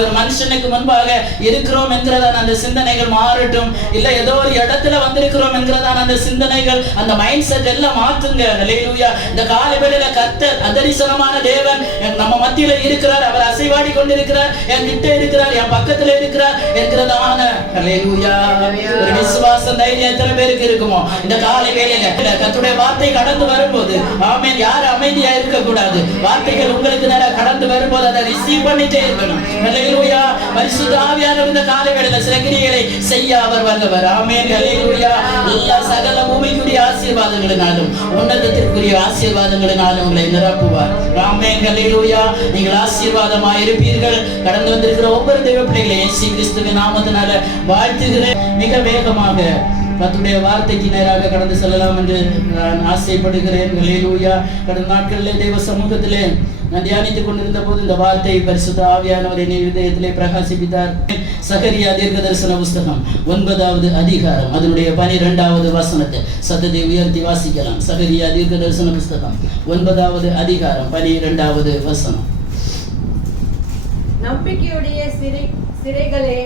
ஒரு மனுஷனுக்கு முன்பாக இருக்கிறோம் என்கிறதான அந்த சிந்தனைகள் மாறட்டும். இல்ல ஏதோ ஒரு இடத்துல வந்திருக்கிறோம் என்கிறதான அந்த சிந்தனைகள், அந்த மைண்ட் செட் எல்லாம் மாத்துங்க. ஹல்லேலூயா. இந்த காலை வேளையில கர்த்தர் அதரிசனமான தேவன் நம்ம மத்தியில இருக்கிறார். அவர் அசைவாடி கொண்டிருக்கிறார். என் கிட்ட இருக்கிறார், என் பக்கத்துல இருக்கிறார் என்கிறதான ஹல்லேலூயா ஒரு விசுவாசம் தைரியம் எத்தனை பேருக்கு இருக்குமோ இந்த காலை வேளையில கர்த்தருடைய வார்த்தை கடந்து வரும்போது ஆமென், யாரும் அமைதியா இருக்க கூடாது. வார்த்தைகள் உங்களுக்கு நேரா கடந்து வரும்போது அதை ரிசீவ் பண்ணிட்டே இருக்கணும். ஹல்லேலூயா. பரிசுத்த ஆவியானவர் இந்த காலை வேளையில சில கிரியைகளை செய்ய அவர் வல்லவர். ஆமென். ஹல்லேலூயா. எல்லா சகல பூமிக்குரிய ஆசீர்வாதங்களினாலும் உன்னதத்திற்குரிய ஆசீர்வாதங்களினாலும் உங்களை நிரப்புவார். ஆமென். ஹல்லேலூயா. நீங்கள் ஆசீர்வாதமாய் இருப்பீர்கள். கடந்து வந்திருக்கிற ஒவ்வொரு தெய்வ பிள்ளைகளை இயேசு கிறிஸ்துவின் நாமத்தினால வாழ்த்துகிறேன். மிக வேகமாக கர்த்தருடைய வார்த்தைக்கு நேராக கடந்து செல்லலாம் என்று நான் ஆசைப்படுகிறேன். ஹல்லேலூயா. கடந்த நாட்களிலே தேவ சமூகத்திலே நான் தியானித்துக் கொண்டிருந்த போது இந்த வார்த்தை பரிசுத்த ஆவியானவர் என் இதயத்திலே பிரகாசிப்பித்தார். சகரியா தீர்க்க தரிசன புஸ்தகம் 9வது அதிகாரம் அதனுடைய 12வது வசனத்தை சத்தத்தை உயர்த்தி வாசிக்கலாம். சகரியா தீர்க்க தரிசன புஸ்தகம் 9வது அதிகாரம் 12வது வசனம். நம்பிக்கையுடைய சிறைகளே,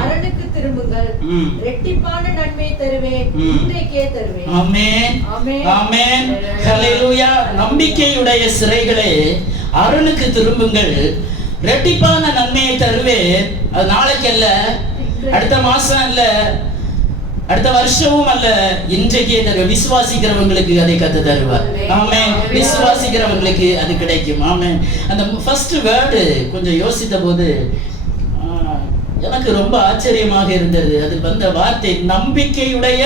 அரணுக்கு திரும்புங்கள், இரட்டிப்பான நன்மை தருவேன், இன்றைக்கே தருவேன். ஆமென். ஆமென். ஹல்லேலூயா. நம்பிக்கையுடைய சிறைகளே, அரணுக்கு திரும்புங்கள், இரட்டிப்பான நன்மையை தருவேன். அது நாளைக்கு அல்ல, அடுத்த மாசம் அல்ல, அடுத்த வருஷமும் அல்ல, இன்றைக்கே தருவேன். விசுவாசிக்கிறவங்களுக்கு அதை கத்து தருவார். ஆமென். விசுவாசிக்கிறவங்களுக்கு அது கிடைக்கும். ஆமென். அந்த ஃபர்ஸ்ட் வேர்டு கொஞ்சம் யோசித்த போது எனக்கு ரொம்ப ஆச்சரியமாக இருந்தது. அதில் வந்த வார்த்தை நம்பிக்கையுடைய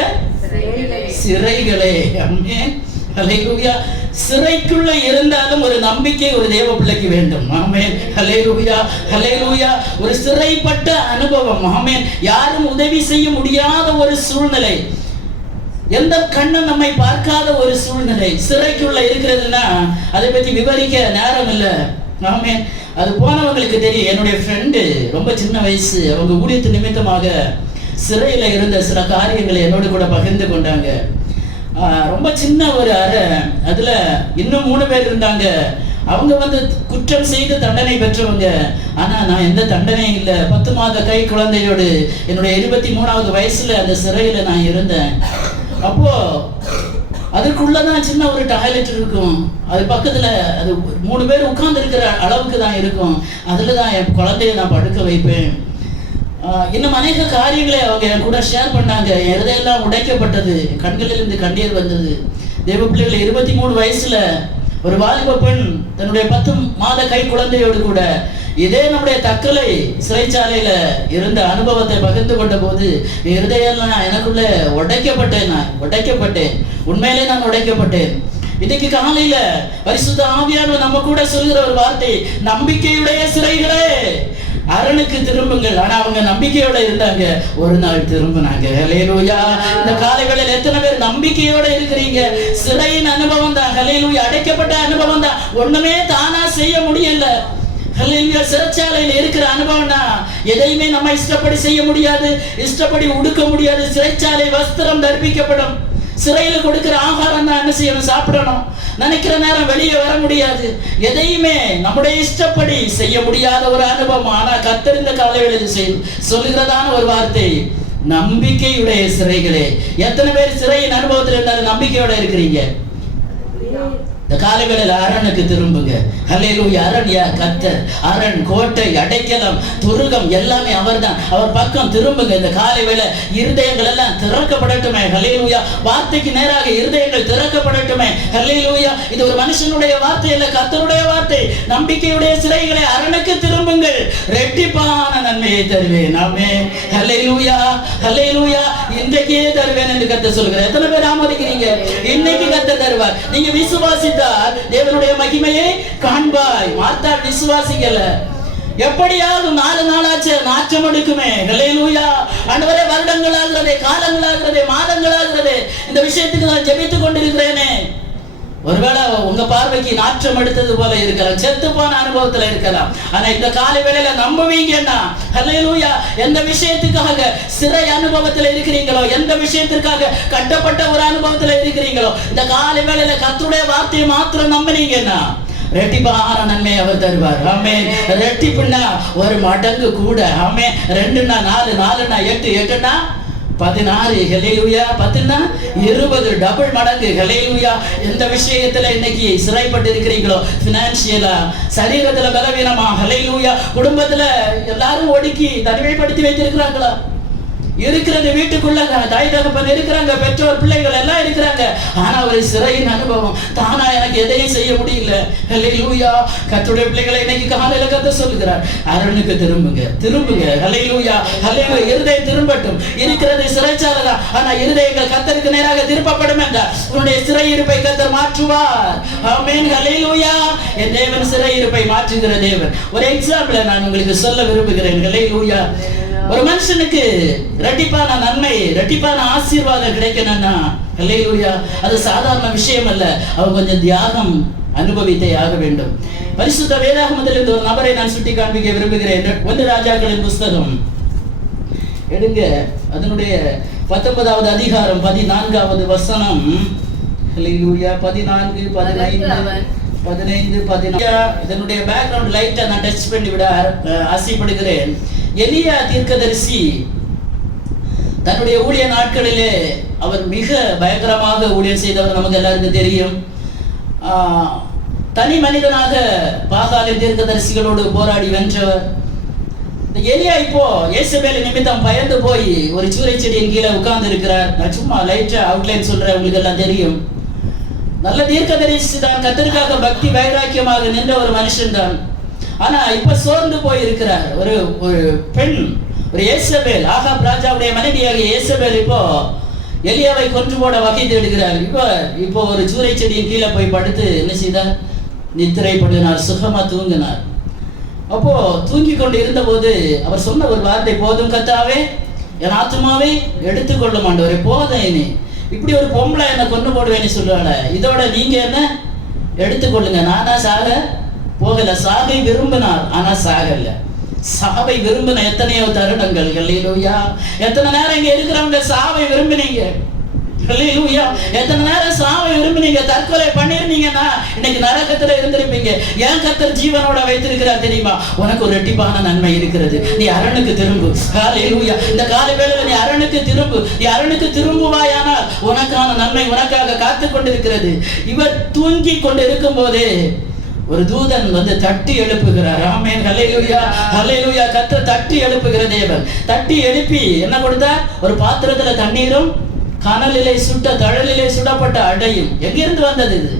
சிறைகளே. ஆமென். ஹல்லேலூயா. சிறைக்குள்ள இருந்தாலும் ஒரு நம்பிக்கை ஒரு தேவ பிள்ளைக்கு வேண்டும். ஆமென். ஹல்லேலூயா. ஹல்லேலூயா. ஒரு சிறைப்பட்ட அனுபவம். ஆமென். யாரும் உதவி செய்ய முடியாத ஒரு சூழ்நிலை, எந்த கண்ணன் நம்மை பார்க்காத ஒரு சூழ்நிலை சிறைக்குள்ள இருக்கிறதுனா அதை பற்றி விவரிக்க நேரம் இல்லை. ஆமென். அது போனவங்களுக்கு தெரியும். என்னுடைய ஃப்ரெண்டு ரொம்ப சின்ன வயசு, அவங்க ஊழியத்து நிமித்தமாக சிறையில் இருந்த சில காரியங்களை என்னோடு கூட பகிர்ந்து கொண்டாங்க. ரொம்ப சின்ன ஒரு அறை, அதில் இன்னும் 3 பேர் இருந்தாங்க. அவங்க குற்றம் செய்து தண்டனை பெற்றவங்க. ஆனால் நான் எந்த தண்டனையும் இல்லை. 10 மாத கை குழந்தையோடு என்னுடைய 23வது வயசில் அந்த சிறையில் நான் இருந்தேன். அப்போது அதுக்குள்ளதான் சின்ன ஒரு டாய்லெட் இருக்கும். அது பக்கத்துல அது 3 பேர் உட்கார்ந்து இருக்கிற அளவுக்கு தான் இருக்கும். அதுல தான் என் குழந்தைய நான் படுக்க வைப்பேன். இன்னும் அநேக காரியங்களை அவங்க என் கூட ஷேர் பண்ணாங்க. என் இருதையெல்லாம் உடைக்கப்பட்டது, கண்களிலிருந்து கண்ணீர் வந்தது. தேவ பிள்ளைகள் 23 வயசுல ஒரு வாலிப பெண் தன்னுடைய 10 மாத கை குழந்தையோடு கூட இதே நம்முடைய தக்கலை சிறைச்சாலையில இருந்த அனுபவத்தை பகிர்ந்து கொண்ட போது இருதயெல்லாம் எனக்குள்ள உடைக்கப்பட்டேன். உண்மையிலே நான் உடைக்கப்பட்டேன். இன்னைக்கு காலையில பரிசுத்த ஆவியானவர் நம்ம கூட சொல்கிற ஒரு வார்த்தை, நம்பிக்கையுடைய சிறைகளே, அரணுக்கு திரும்புங்கள். ஆனா அவங்க நம்பிக்கையோட இருந்தாங்க, ஒரு நாள் திரும்பினாங்க. ஹல்லேலூயா. இந்த காலை வேளையில எத்தனை பேர் நம்பிக்கையோட இருக்கிறீங்க? சிறையின் அனுபவம் தான், ஹல்லேலூயா, அடைக்கப்பட்ட அனுபவம் தான். ஒண்ணுமே தானா செய்ய முடியல. ஹல்லேலூயா. சிறைச்சாலையில் இருக்கிற அனுபவம்னா எதையுமே நம்ம இஷ்டப்படி செய்ய முடியாது, இஷ்டப்படி உடுக்க முடியாது. சிறைச்சாலை வஸ்திரம் தர்ப்பிக்கப்படும். சிறையில் கொடுக்கிற ஆகாரம் தான் என்ன செய்யணும், சாப்பிடணும். நினைக்கிற நேரம் வெளியே வர முடியாது. எதையுமே நம்முடைய இஷ்டப்படி செய்ய முடியாத ஒரு அனுபவம். ஆனா கர்த்தர் இந்த காலையில் சொல்லுகிறதான ஒரு வார்த்தை, நம்பிக்கையுடைய சிறைகளே. எத்தனை பேர் சிறையின் அனுபவத்தில் இருந்தாலும் நம்பிக்கையோட இருக்கிறீங்க? இந்த காலைகளில் அரணுக்கு திரும்புங்க. ஹல்லேலூயா. அரண் யார்? கர்த்தர். அரண், கோட்டை, அடைக்கலம், துருகம் எல்லாமே அவர்தான். அவர் பக்கம் திரும்புங்க. இந்த காலை வேளை இருதயங்கள் எல்லாம் திறக்கப்படட்டுமே. ஹல்லேலூயா. வார்த்தைக்கு நேராக இருதயங்கள் திறக்கப்படட்டுமே. ஹல்லேலூயா. இது ஒரு மனுஷனுடைய வார்த்தை இல்ல, கர்த்தருடைய வார்த்தை. நம்பிக்கையுடைய சிறைகளை அரணுக்கு திரும்புங்கள், இரட்டிப்பான நன்மையை தருவேன். ஆமென். ஹல்லேலூயா. ஹல்லேலூயா. இன்றைக்கே தருவேன் என்று கர்த்தர் சொல்கிறார். எத்தனை பேர் ஆமோதிக்கிறீங்க? இன்னைக்கு கர்த்தர் தருவார். நீங்க விசுவாசித்தால் தேவனுடைய மகிமையை காண்பாய். மார்த்தாள் விசுவாசிக்கல, எப்படியாவது 4 நாளாச்சு நாற்றம் எடுக்குமே. ஹல்லேலூயா. ஆண்டவரே, வருடங்களாகிறதே, காலங்களாகிறதே, மாதங்களாகிறதே, இந்த விஷயத்துக்கு நான் ஜெபித்துக் கொண்டிருக்கிறேனே. ஒருவேளை உங்க பார்வைக்கு நாற்றம் எடுத்தது போல இருக்கலாம், செத்து போன அனுபவத்துல இருக்கலாம். ஆனா இந்த காலை வேளையில நம்புவீங்கன்னா, ஹல்லேலூயா, எந்த விஷயத்துக்காக சிறை அனுபவத்துல இருக்கிறீங்களோ, எந்த விஷயத்திற்காக கட்டப்பட்ட ஒரு அனுபவத்துல இருக்கிறீங்களோ, இந்த காலை வேளையில கர்த்தருடைய வார்த்தையை மாத்திரம் நம்பினீங்கன்னா ரெட்டிப்பான நன்மை அவர் தருவார். ஆமென். ரெட்டிப்புன்னா ஒரு மடங்கு கூட. ஆமென். 2ன்னா 4, 4ன்னா 8, 8ன்னா 16, ஹல்லேலூயா. 10ன்னா 20, டபுள் மடங்கு. ஹல்லேலூயா. எந்த விஷயத்துல இன்னைக்கு சிறைப்பட்டு இருக்கிறீங்களோ, பினான்சியலா, சரீரத்துல பலவீனமா, ஹல்லேலூயா, குடும்பத்துல எல்லாரும் ஒடுக்கி தனிமைப்படுத்தி வைத்திருக்கிறாங்களா? இருக்கிறது வீட்டுக்குள்ள தாய் தகப்பன் இருக்கிறாங்க, பெற்றோர் பிள்ளைகள் எல்லாம் இருக்கிறாங்க. ஆனா ஒரு சிறையின் அனுபவம். தானா எனக்கு எதையும் செய்ய முடியல. ஹல்லேலூயா. கர்த்தருடைய பிள்ளைகளை இன்னைக்கு காலையில கர்த்தர் சொல்லுகிறார், அரணுக்கு திரும்புங்க, திரும்புங்க. ஹல்லேலூயா, ஹல்லேலூயா. இருதயம் திரும்பட்டும். இருக்கிறது சிறைச்சாலை தான், ஆனா இருதயங்கள் கர்த்தருக்கு நேராக திருப்பப்படும் என்றார். உன்னுடைய சிறையிருப்பை கர்த்தர் மாற்றுவார். ஆமென். ஹல்லேலூயா. என் தேவன் சிறையிருப்பை மாற்றுகிற தேவன். ஒரு எக்ஸாம்பிள் நான் உங்களுக்கு சொல்ல விரும்புகிறேன். ஹல்லேலூயா. ஒரு மனுஷனுக்கு ரெட்டிப்பான நன்மை, ரெட்டிப்பான ஆசீர்வாதம் கிடைக்கணும்னா, ஹல்லேலூயா, அது சாதாரண விஷயம் அல்ல. அவன் கொஞ்சம் தியாகம் அனுபவித்தே ஆக வேண்டும். பரிசுத்த வேதாகமத்திலிருந்து ஒரு நபரை நான் சுட்டி காண்பிக்க விரும்புகிறேன். 1 ராஜாக்களின் புஸ்தகம் எடுங்க, அதனுடைய 19வது அதிகாரம் 14வது வசனம். ஹல்லேலூயா. 14, 15, 15. இதனுடைய பேக்ரவுண்ட் லைட்டை நான் டச் பண்ணி விட ஆசைப்படுகிறேன். எலியா தீர்க்கதரிசி தன்னுடைய ஊழிய நாட்களிலே அவர் மிக பயங்கரமாக ஊழியம் செய்தவர், நமக்கு எல்லாருக்கும் தெரியும். தனி மனிதனாக பாகாலின் தீர்க்கதரிசிகளோடு போராடி வென்றவர். எலியா இப்போ இயேசபேல் நிமித்தம் பயந்து போய் ஒரு சூறை செடியின் கீழே உட்கார்ந்து இருக்கிறார். நான் சும்மா லைட்டா அவுட்லைன் சொல்றேன், உங்களுக்கு எல்லாம் தெரியும். நல்ல தீர்க்கதரிசி தான், கர்த்தருக்காக பக்தி வைராக்கியமாக நின்ற ஒரு மனுஷன் தான். ஆனா இப்ப சோர்ந்து போய் இருக்கிறார். ஒரு பெண், ஒரு இயேசபேல், ஆகாப் ராஜாவுடைய மனைவியாகிய இயேசபேல் இப்போ எலியாவை கொன்று போட வகை தேடுகிறார். இப்போ ஒரு சூறை செடியின் கீழே போய் படுத்து என்ன செய்தார்? நித்திரைப்படுத்தினார், சுகமா தூங்கினார். அப்போ தூங்கி கொண்டு இருந்த போது அவர் சொன்ன ஒரு வார்த்தை, போதும் கர்த்தாவே, என் ஆத்துமாவை எடுத்துக்கொள்ளும் ஆண்டவரே, போதும். இனி இப்படி ஒரு பொம்பளை என்ன கொண்டு போடுவேன்னு சொல்றாங்க, இதோட நீங்க என்ன எடுத்துக்கொள்ளுங்க. நானா சாக போகல. சாகை விரும்பினார், ஆனா சாகல. சாவை விரும்பின எத்தனையோ தருணங்கள். ஹல்லேலூயா. எத்தனை நேரம் இங்க இருக்கிறவங்க சாவை விரும்பினீங்க? ஹல்லேலூயா. எத்தனை நேரம் சாவை விரும்பினீங்க? தற்கொலை பண்ணிருந்தீங்கன்னா இன்னைக்கு நரகத்துல இருந்திருப்பீங்க. ஏன் கர்த்தர் ஜீவனோட வைத்திருக்கிறார் தெரியுமா? உனக்கு ஒரு ரெட்டிப்பான நன்மை இருக்கிறது. நீ அரணுக்கு திரும்பு. ஹல்லேலூயா. இந்த காலை வேளையில நீ அரணுக்கு திரும்பு. நீ அரணுக்கு திரும்புவாயானால் உனக்கான நன்மை உனக்காக காத்து கொண்டிருக்கிறது. இவர் தூங்கி கொண்டு இருக்கும் போதே ஒரு தூதன் வந்து தட்டி எழுப்புகிறார். ஆமென். ஹல்லேலூயா, ஹல்லேலூயா. கர்த்தர் தட்டி எழுப்புகிற தேவன். தட்டி எழுப்பி என்ன கொடுத்தார்? ஒரு பாத்திரத்துல தண்ணீரும் கனலிலே சுட்ட தழலிலே சுடப்பட்ட அடையும். எங்கிருந்து வந்தது இது?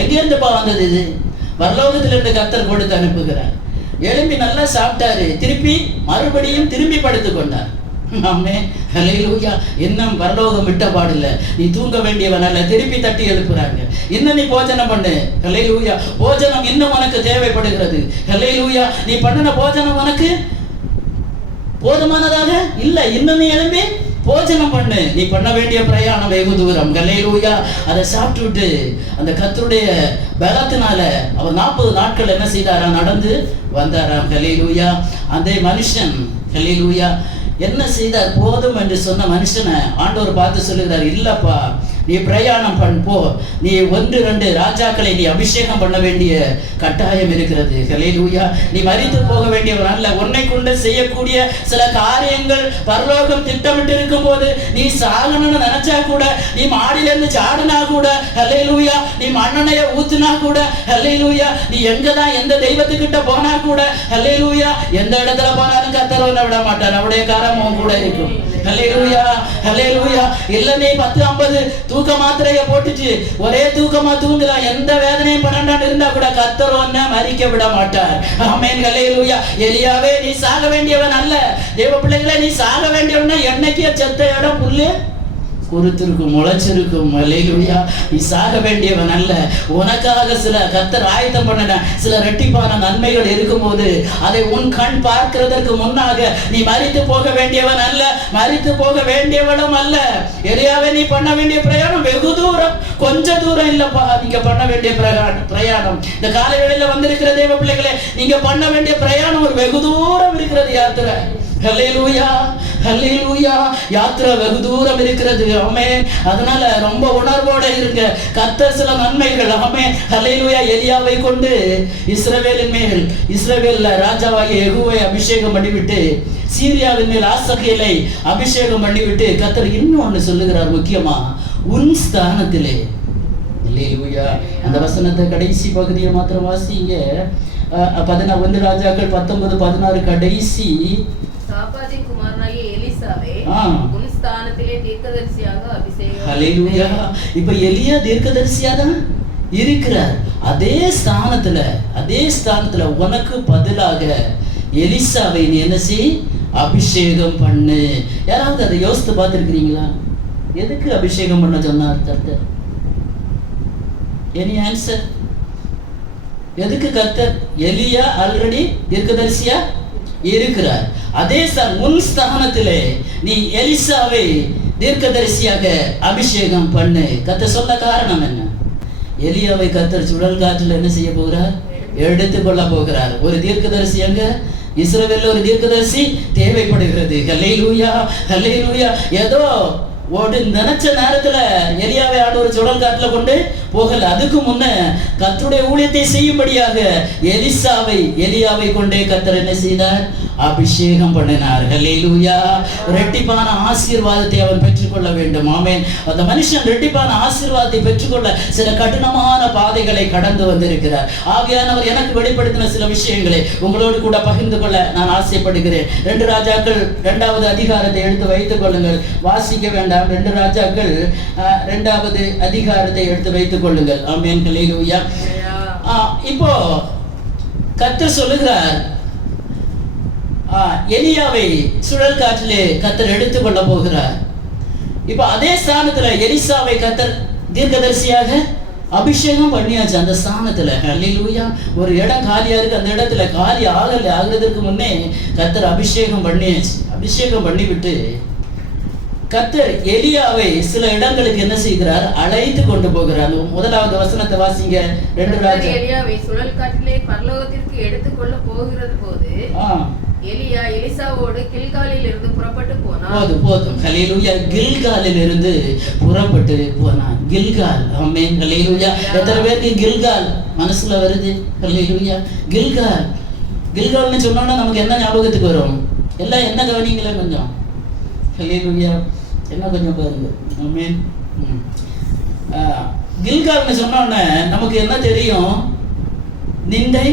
எங்கிருந்துப்பா வந்தது இது? பரலோகத்திலிருந்து கர்த்தர் கொடுத்து அனுப்புகிறார். எழுப்பி நல்லா சாப்பிட்டாரு. திருப்பி மறுபடியும் திரும்பி படுத்துக் கொண்டார். ஆமென். ஹல்லேலூயா. இன்னும் பரலோகம் விட்ட பாடில்லை. நீ தூங்க வேண்டியவன் அல்ல. திருப்பி தட்டி எழுப்புறாங்க. இன்னும் நீ போஜனம் பண்ணு. ஹல்லேலூயா. போஜனம் இன்னும் உனக்கு தேவைப்படுகிறது. ஹல்லேலூயா. நீ பண்ணின போஜனம் உனக்கு போதுமானதாக இல்லை. இன்னும் நீ எழுப்பி போஜனம் பண்ணு. நீ பண்ண வேண்டிய பிரயாணம் வெகு தூரம். ஹல்லேலூயா. அதை சாப்பிட்டு விட்டு அந்த கர்த்தருடைய பலத்தினால அவர் 40 நாட்கள் என்ன செய்தாரா? நடந்து வந்தாராம். ஹல்லேலூயா. அந்த மனுஷன் ஹல்லேலூயா என்ன செய்தார்? போதும் என்று சொன்ன மனுஷனை ஆண்டவர் பார்த்து சொல்லுகிறார், இல்லப்பா, நீ பிரயாணம் போ. நீ 1-2 ராஜாக்களை நீ அபிஷேகம் பண்ண வேண்டிய கட்டாயம் இருக்கிறது. ஹல்லேலூயா. நீ மரித்து போக வேண்டியவன் அல்ல. உன்னை கொண்டு செய்யக்கூடிய சில காரியங்கள் பரலோகம் திட்டமிட்டு இருக்கும் போது நீ சாகணும்னு நினைச்சா கூட, நீ மாடியிலிருந்து சாடினா கூட, ஹல்லேலூயா, நீ மண்ணெண்ணைய ஊத்துனா கூட, ஹல்லேலூயா, நீ எங்கதான் எந்த தெய்வத்துக்கிட்ட போனா கூட, ஹல்லேலூயா, எந்த இடத்துல போனாலும் கர்த்தர் உன்னை விட மாட்டார். அவருடைய கரம் கூட இருக்கும். ஹல்லேலூயா, ஹல்லேலூயா. இல்ல நீ 10-50 தூக்க மாத்திரையை போட்டுட்டு ஒரே தூக்கமா தூங்கலாம், எந்த வேதனையும் பண்ணான்னு இருந்தா கூட கர்த்தர் உன்னை மரிக்க விட மாட்டார். ஆமென். ஹல்லேலூயா. எலியாவே, நீ சாக வேண்டியவன் அல்ல. தேவ பிள்ளைகளே, நீ சாக வேண்டியவன். என்னைக்கே செத்த இடம் புல்லு குருத்திருக்கும், முளைச்சிருக்கும். ஹல்லேலூயா. நீ சாக வேண்டியவன் அல்ல. உனக்காக சில கர்த்தர் ஆயத்தம் பண்ணின சில ரெட்டிப்பான நன்மைகள் இருக்கும்போது அதை உன் கண் பார்க்கிறதற்கு முன்னாக நீ மரித்து போக வேண்டியவன் அல்ல, மரித்து போக வேண்டியவனும் அல்ல. எலியாவே, நீ பண்ண வேண்டிய பிரயாணம் வெகு தூரம், கொஞ்ச தூரம் இல்லப்பா. நீங்க பண்ண வேண்டிய பிரயாணம் இந்த காலை வேளையில வந்திருக்கிற தேவ பிள்ளைகளே, நீங்க பண்ண வேண்டிய பிரயாணம் ஒரு வெகு தூரம் இருக்கிறது. யாத்திரை. ஹல்லேலூயா, ஹல்லேலூயா. யாத்திரை வெகு தூரம் இருக்கிறது. ஆமென். அதனால ரொம்ப உணர்வோட இருங்க. கர்த்தர் சில நன்மைகள், ஆமென், ஹல்லேலூயா, எலியாவை கொண்டு இஸ்ரவேலின் மேல், இஸ்ரவேல்ல ராஜாவாகிய யெகூவை அபிஷேகம் பண்ணிவிட்டு சீரியாவின் மேல் ஆசகேலை அபிஷேகம் பண்ணிவிட்டு கர்த்தர் இன்னொன்னு சொல்லுகிறார். முக்கியமா, உன் ஸ்தானத்திலே. ஹல்லேலூயா. அந்த வசனத்தை கடைசி பகுதியை மாத்திரம் வாசிங்க. 1 ராஜாக்கள் 19:16 கடைசி. சாபாதின் குமாரனாகிய எலிசாவே உன் ஸ்தானத்திலே தீர்க்கதரிசியாக அபிஷேகம். ஹல்லேலூயா. இப்ப எலியா தீர்க்கதரிசியா தான் இருக்கிறார். அதே ஸ்தானத்துல உனக்கு பதிலாக எலிசாவை நீ என்ன செய்? அபிஷேகம் பண்ணு. யாராவது அதை யோசித்து பார்த்திருக்கிறீங்களா? எதுக்கு அபிஷேகம் பண்ண சொன்னார் கர்த்தர்? Any answer? எதுக்கு கர்த்தர்? எலியா ஆல்ரெடி தீர்க்கதரிசியா இருக்கிறார். அதே உன் ஸ்தானத்திலே நீ எலிசாவை தீர்க்கதரிசியாக அபிஷேகம் பண்ணு. கர்த்தர் சொல்ல காரணம் என்ன? எலியாவை கர்த்தர் சுழல் காற்றில் என்ன செய்ய போகிறார்? எடுத்துக்கொள்ள போகிறார். ஒரு தீர்க்கதரிசி அங்க இஸ்ரவேல்ல ஒரு தீர்க்கதரிசி தேவைப்படுகிறது. ஹல்லேலூயா, ஹல்லேலூயா. ஏதோ நினைச்ச நேரத்துல எலியாவை ஆண்டவர் சுழல் காட்டுல கொண்டு போகல. அதுக்கு முன்ன கர்த்தருடைய ஊழியத்தை செய்யும்படியாக எலியாவை கொண்டே கர்த்தர் என்ன செய்தார்? அபிஷேகம் பண்ணினார். ஹல்லேலூயா. ரெட்டிப்பான ஆசீர்வாதத்தை அவன் பெற்றுக்கொள்ள வேண்டும். ஆமென். அந்த மனுஷன் ரெட்டிப்பான ஆசீர்வாதத்தை பெற்றுக்கொள்ள சில கடினமான பாதைகளை கடந்து வந்திருக்கிறார். ஆவியானவர் எனக்கு வெளிப்படுத்தின சில விஷயங்களை உங்களோடு கூட பகிர்ந்து கொள்ள நான் ஆசைப்படுகிறேன். 2 ராஜாக்கள் 2வது அதிகாரத்தை எடுத்து வைத்துக் கொள்ளுங்கள். வாசிக்க வேண்டாம். 2 ராஜாக்கள் 2வது அதிகாரத்தை எடுத்து வைத்துக் கொள்ளுங்கள். ஆமென். ஹல்லேலூயா. இப்போ கர்த்தர் சொல்லுகிறார், எலியாவை சுழல் காற்றிலே கர்த்தர் எடுத்துக்கொள்ள போகிறார். இப்ப அதே ஸ்தானத்துல எலிசாவை கர்த்தர் தீர்க்கதரிசியாக அபிஷேகம் பண்ணியாச்சு. அந்த ஸ்தானத்துல ஹல்லேலூயா. ஒரு இடம் காலியா இருக்கு. அந்த இடத்துல காலி ஆகிறதுக்கு முன்னே கர்த்தர் அபிஷேகம் பண்ணியாச்சு. அபிஷேகம் பண்ணிவிட்டு கர்த்தர் எலியாவை சில இடங்களுக்கு என்ன செய்கிறார்? அழைத்து கொண்டு போகிறார். 1வது வசனத்தை வாசிங்க. 2 ராஜா. எலியாவை சுழல் காற்றிலே பரலோகத்திற்கு எடுத்துக்கொள்ள போகிறது போது எலியா எலிசாவோடு கில்காலில் இருந்து புறப்பட்டு போனான். போதும். ஹல்லேலூயா. கில்காலில் இருந்து புறப்பட்டு போனான். கில்கால். ஆமென். ஹல்லேலூயா. எத்தனை பேருக்கு கில்கால் மனசுல வருது? ஹல்லேலூயா. கில்கால்னு சொன்னோம்னா நமக்கு என்ன ஞாபகத்துக்கு வரும்? எல்லாம் என்ன கவனிங்களே கொஞ்சம். ஹல்லேலூயா. என்ன கொஞ்சம் பாருங்க. ஆமென். கில்கால்னு சொன்னோன்னே நமக்கு என்ன தெரியும்? நிந்தை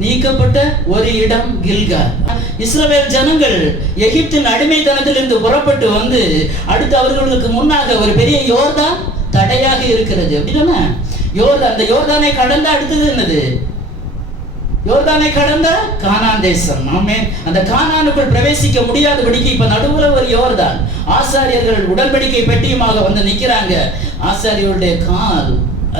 நீக்கப்பட்ட ஒரு இடம் கில்கால். இஸ்ரவேல் ஜனங்கள் எகிப்தின் அடிமைத்தனத்திலிருந்து புறப்பட்டு வந்து அடுத்து அவர்களுக்கு முன்னாக ஒரு பெரிய யோர்தான் தடையாக இருக்கிறது. அப்படிதானே? அந்த யோர்தானை கடந்த அடுத்தது என்னது? யோர்தானை கடந்த கானான் தேசம். ஆமென். அந்த கானானுக்குள் பிரவேசிக்க முடியாதபடிக்கு இப்ப நடுவுல ஒரு யோர்தான். ஆசாரியர்கள் உடன்படிக்கை பெட்டியுமாக வந்து நிக்கிறாங்க. ஆசாரியருடைய கால்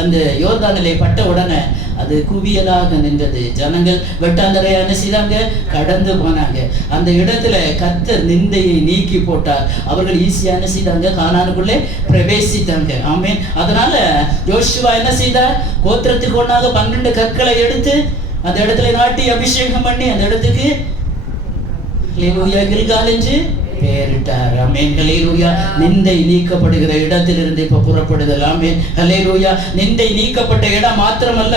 அந்த யோர்தானிலே பட்ட உடனே அது குவியலாக நின்றது. ஜனங்கள் வெட்டாந்தரையா என்ன செய்தாங்க? கடந்து போனாங்க. அந்த இடத்துல கர்த்தர் நிந்தையை நீக்கி போட்டார். அவர்கள் ஈஸியா என்ன செய்தாங்க? கானானுக்குள்ளே பிரவேசித்தாங்க. ஆமென். அதனால யோசுவா என்ன செய்தார்? கோத்திரத்துக்கு ஒன்னாக 12 கற்களை எடுத்து அந்த இடத்துல நாட்டி அபிஷேகம் பண்ணி அந்த இடத்துக்கு ஹல்லேலூயா கில்கால் என்று பெயரிட்டார். ஆமென். ஹல்லேலூயா. நிந்தை நீக்கப்படுகிற இடத்திலிருந்து இப்ப புறப்படுதல். ஆமென். ஹல்லேலூயா. நிந்தை நீக்கப்பட்ட இடம் மாத்திரமல்ல,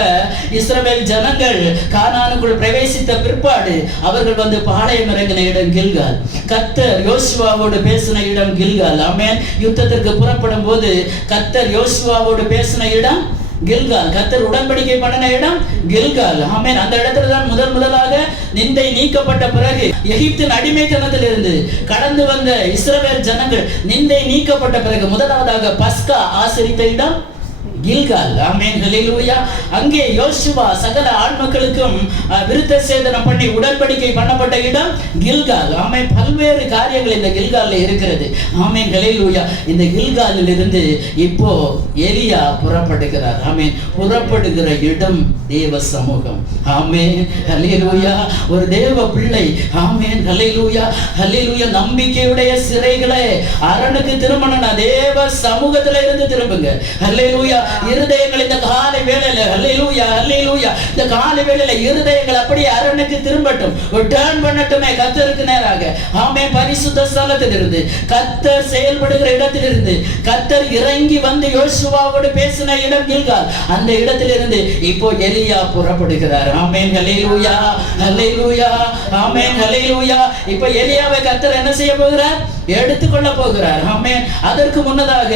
இஸ்ரவேல் ஜனங்கள் கானானுக்குள் பிரவேசித்த பிற்பாடு அவர்கள் வந்து பாளையம் இறங்கின இடம் கில்கால். கர்த்தர் யோசுவாவோடு பேசின இடம் கில்கால். ஆமென். யுத்தத்திற்கு புறப்படும் போது கர்த்தர் யோசுவாவோடு பேசின இடம் கில்கால். கர்த்தர் உடன்படிக்கை பண்ணின இடம் கில்கால். ஆமென். அந்த இடத்துல தான் முதலாக நிந்தை நீக்கப்பட்ட பிறகு எகிப்தின் அடிமைத்தனத்திலிருந்து கடந்து வந்த இஸ்ரவேல் ஜனங்கள் நிந்தை நீக்கப்பட்ட பிறகு முதலாவதாக பஸ்கா ஆசரித்த இடம் கில்கால். ஆமென். ஹல்லேலூயா. அங்கே யோசுவா சகல ஆண்மக்களுக்கும் விருத்த சேதனம் பண்ணி உடன்படிக்கை பண்ணப்பட்ட இடம் கில்கால். ஆமென். பல்வேறு காரியங்கள் இந்த கில்கால்ல இருக்கிறது. ஆமென். ஹல்லேலூயா. இந்த கில்காலில் இருந்து இப்போ எலியா புறப்படுகிறார். ஆமென். புறப்படுகிற இடம் தேவ சமூகம். ஆமென். ஹல்லேலூயா. ஒரு தேவ பிள்ளை. ஆமென். ஹல்லேலூயா. ஹல்லேலூயா. நம்பிக்கையுடைய சிறைகளே அரணுக்கு திரும்பணும். தேவ சமூகத்துல இருந்து திரும்புங்க. ஹல்லேலூயா. இருதயங்கள் இந்த காலை வேளையில அல்லேலூயா அல்லேலூயா இந்த காலை வேளையில இருதயங்கள் அப்படியே அரணுக்கு திரும்பட்டும், டர்ன் பண்ணட்டுமே கர்த்தருக்கு நேராக. ஆமென். பரிசுத்த ஸ்தலத்திலிருந்து கர்த்தர் செயல்படுகிற இடத்திலிருந்து கர்த்தர் இறங்கி வந்து யோசுவாவோடு பேசின இடம் கில்கால், அந்த இடத்திலிருந்து இப்போ எலியா புறப்படுகிறார். ஆமென் அல்லேலூயா அல்லேலூயா ஆமென் அல்லேலூயா. இப்போ எலியாவை கர்த்தர் என்ன செய்ய போகிறார்? எடுத்துக்கொள்ள போகிறார். ஆமென். அதற்கு முன்னதாக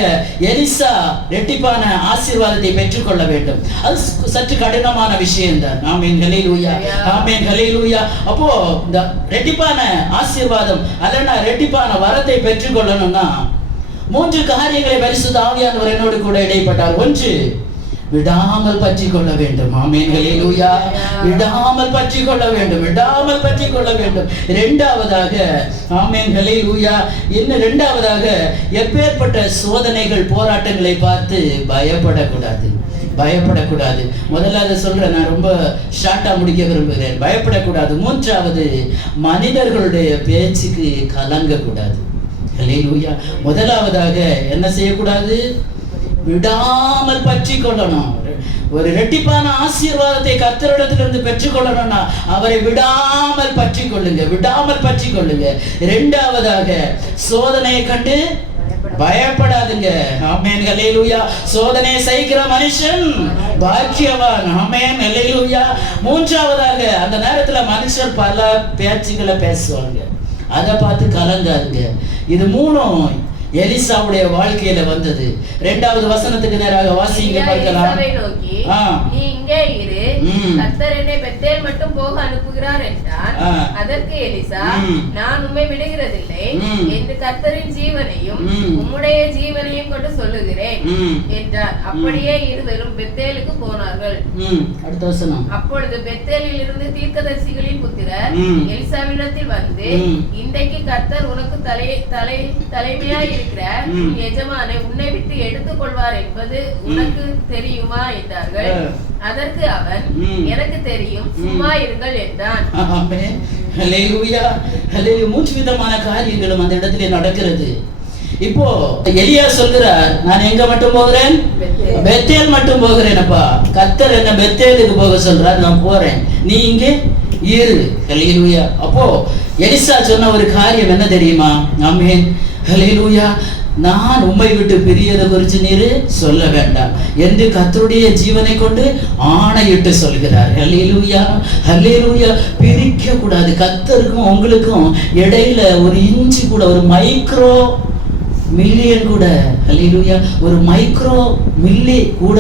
எலிசா ரெட்டிப்பான ஆசீர்வாதத்தை பெற்றுக்கொள்ள வேண்டும். அது சற்று கடினமான விஷயம்தான். ஆமென் அல்லேலூயா ஆமென் அல்லேலூயா. அப்போ இந்த ரெட்டிப்பான ஆசீர்வாதம் அல்லனா ரெட்டிப்பான வரத்தை பெற்றுக்கொள்ளணும்னா 3 காரியங்களை பரிசுத்த ஆவியானவர் என்னோடு கூட இடைப்பட்டார். 1, விடாமல் பற்றி கொள்ள வேண்டும். ஆமென் அல்லேலூயா. விடாமல் பற்றி கொள்ள வேண்டும், விடாமல் பற்றி கொள்ள வேண்டும். 2வதாக ஆமென் அல்லேலூயா. இன்னும் 2வதாக எப்பேற்பட்ட சோதனைகள் போராட்டங்களை பார்த்து பயப்படக்கூடாது, பயப்படக்கூடாது. முதல்ல அதை சொல்றேன், நான் ரொம்ப ஷார்ட்டா முடிக்க விரும்புகிறேன். பயப்படக்கூடாது. 3வது, மனிதர்களுடைய பேச்சுக்கு கலங்கக்கூடாது. அல்லேலூயா. முதலாவதாக என்ன செய்யக்கூடாது? விடாமல் பற்றி கொள்ளணும். ஒரு இரட்டிப்பான ஆசீர்வாதத்தை கர்த்தரிடத்திலிருந்து பெற்றுக்கொள்ளணும்னா அவரை விடாமல் பற்றி கொள்ளுங்க, விடாமல் பற்றி கொள்ளுங்க. 2வதாக, சோதனையை கண்டு பயப்படாதுங்க. ஆமென் அல்லேலூயா. சோதனை செய்கிற மனுஷன் பாக்கியவான். ஆமென் அல்லேலூயா. 3வதாக, அந்த நேரத்துல மனுஷர் பல பேச்சுகளை பேசுவாங்க, அதை பார்த்து கலங்காதுங்க. இது 3 எலிசாவுடைய வாழ்க்கையில வந்தது. 2வது வசனத்துக்கு நேராக வாசிங்க பார்க்கலாம். நீ இங்கே இரு, கர்த்தர் என்னை பெத்தேல் மட்டும் போக அனுப்புகிறார் என்றான். அதற்கு எலிசா, நான் உம்மை விடுகிறதில்லை என்று கர்த்தரின் ஜீவனையும் உம்முடைய ஜீவனையும் கொண்டு சொல்லுகிறேன் என்றார். அப்படியே இருவரும் பெத்தேலுக்கு போனார்கள். அடுத்த வசனம். அப்பொழுது பெத்தேலில் இருந்து தீர்க்கதரிசிகளின் புத்திரர் எலிசாவிடத்தில் வந்து, இன்றைக்கு கர்த்தர் உனக்கு தலைமையாய் உன் எஜமானை உன்னை விட்டு எடுத்துக் கொள்வார் என்பது உனக்கு தெரியுமா என்றார்கள். அதற்கு அவன், எனக்கு தெரியும், சும்மா இருங்கள் என்றான். ஆமென் அல்லேலூயா அல்லேலூயா. 3 விதமான காரியங்களும் அந்த இடத்திலே நடக்கிறது. இப்போ எலியா சொல்கிறார், நான் எங்க மட்டும் போகிறேன்? பெத்தேல் மட்டும் போகிறேனப்பா. கர்த்தர் என்ன பெத்தேலுக்கு போக சொல்றார், நான் போறேன், நீ இங்கே இரு. அல்லேலூயா. அப்போ எலிசா சொன்ன ஒரு காரியம் என்ன தெரியுமா? ஆமென் அல்லேலூயா. நான் உம்மை விட்டு பிரியதை குறித்து நீரு சொல்ல வேண்டாம் என்று கர்த்தருடைய ஜீவனை கொண்டு ஆணையிட்டு சொல்கிறார். அல்லேலூயா அல்லேலூயா. பிரிக்க கூடாது. கர்த்தருக்கும் உங்களுக்கும் இடையில ஒரு இன்ச்சு கூட, ஒரு மைக்ரோ மில்லியன் கூட, அல்லேலூயா, ஒரு மைக்ரோ மில்லி கூட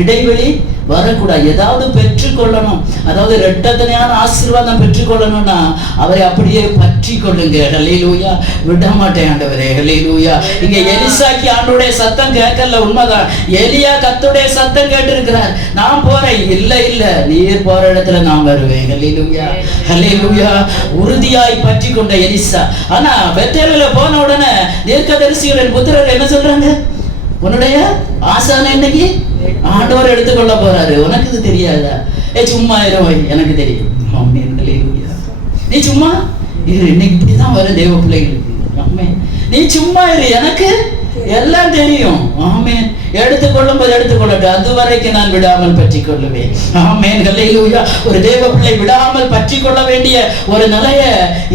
இடைவெளி வரக்கூடாது. ஏதாவது பெற்றுக்கொள்ளணும், அதாவது இரட்டத்தனையான ஆசீர்வாதம் பெற்றுக்கொள்ளணும்னா அவரை அப்படியே பற்றி கொள்ளுங்க. அல்லேலூயா. விட மாட்டேன் ஆண்டவரே. அல்லேலூயா. இங்க எலிசாக்கு ஆண்டவருடைய சத்தம் கேட்கல, உண்மைதான். எலியா கர்த்தருடைய சத்தம் கேட்டிருக்கிறார், நான் போறேன். இல்ல இல்ல, நீர் போற இடத்துல நான் வருவேன். அல்லேலூயா அல்லேலூயா. உறுதியாய் பற்றி கொண்ட எலிசா. ஆனா பெத்தேலில போன உடனே தீர்க்கதரிசிகளின் புத்திரர் என்ன சொல்றாங்க? உன்னுடைய ஆசான இன்னைக்கு ஆண்டவர் எடுத்துக்கொள்ள போறாரு, உனக்கு இது தெரியாதா? சும்மா இருவை, எனக்கு தெரியும். நீ சும்மா இரு, இன்னைக்கு இப்படிதான் வரும் தேவ பிள்ளைகளுக்கு. நீ சும்மா இரு, எனக்கு எல்லாம் தெரியும். ஆமென். எடுத்துக்கொள்ளும் போது எடுத்துக்கொள்ளட்டும், அதுவரைக்கும் நான் விடாமல் பற்றி கொள்ளுவேன். ஆமென் அல்லேலூயா. ஒரு தேவ பிள்ளை விடாமல் பற்றி கொள்ள வேண்டிய ஒரு நிலைய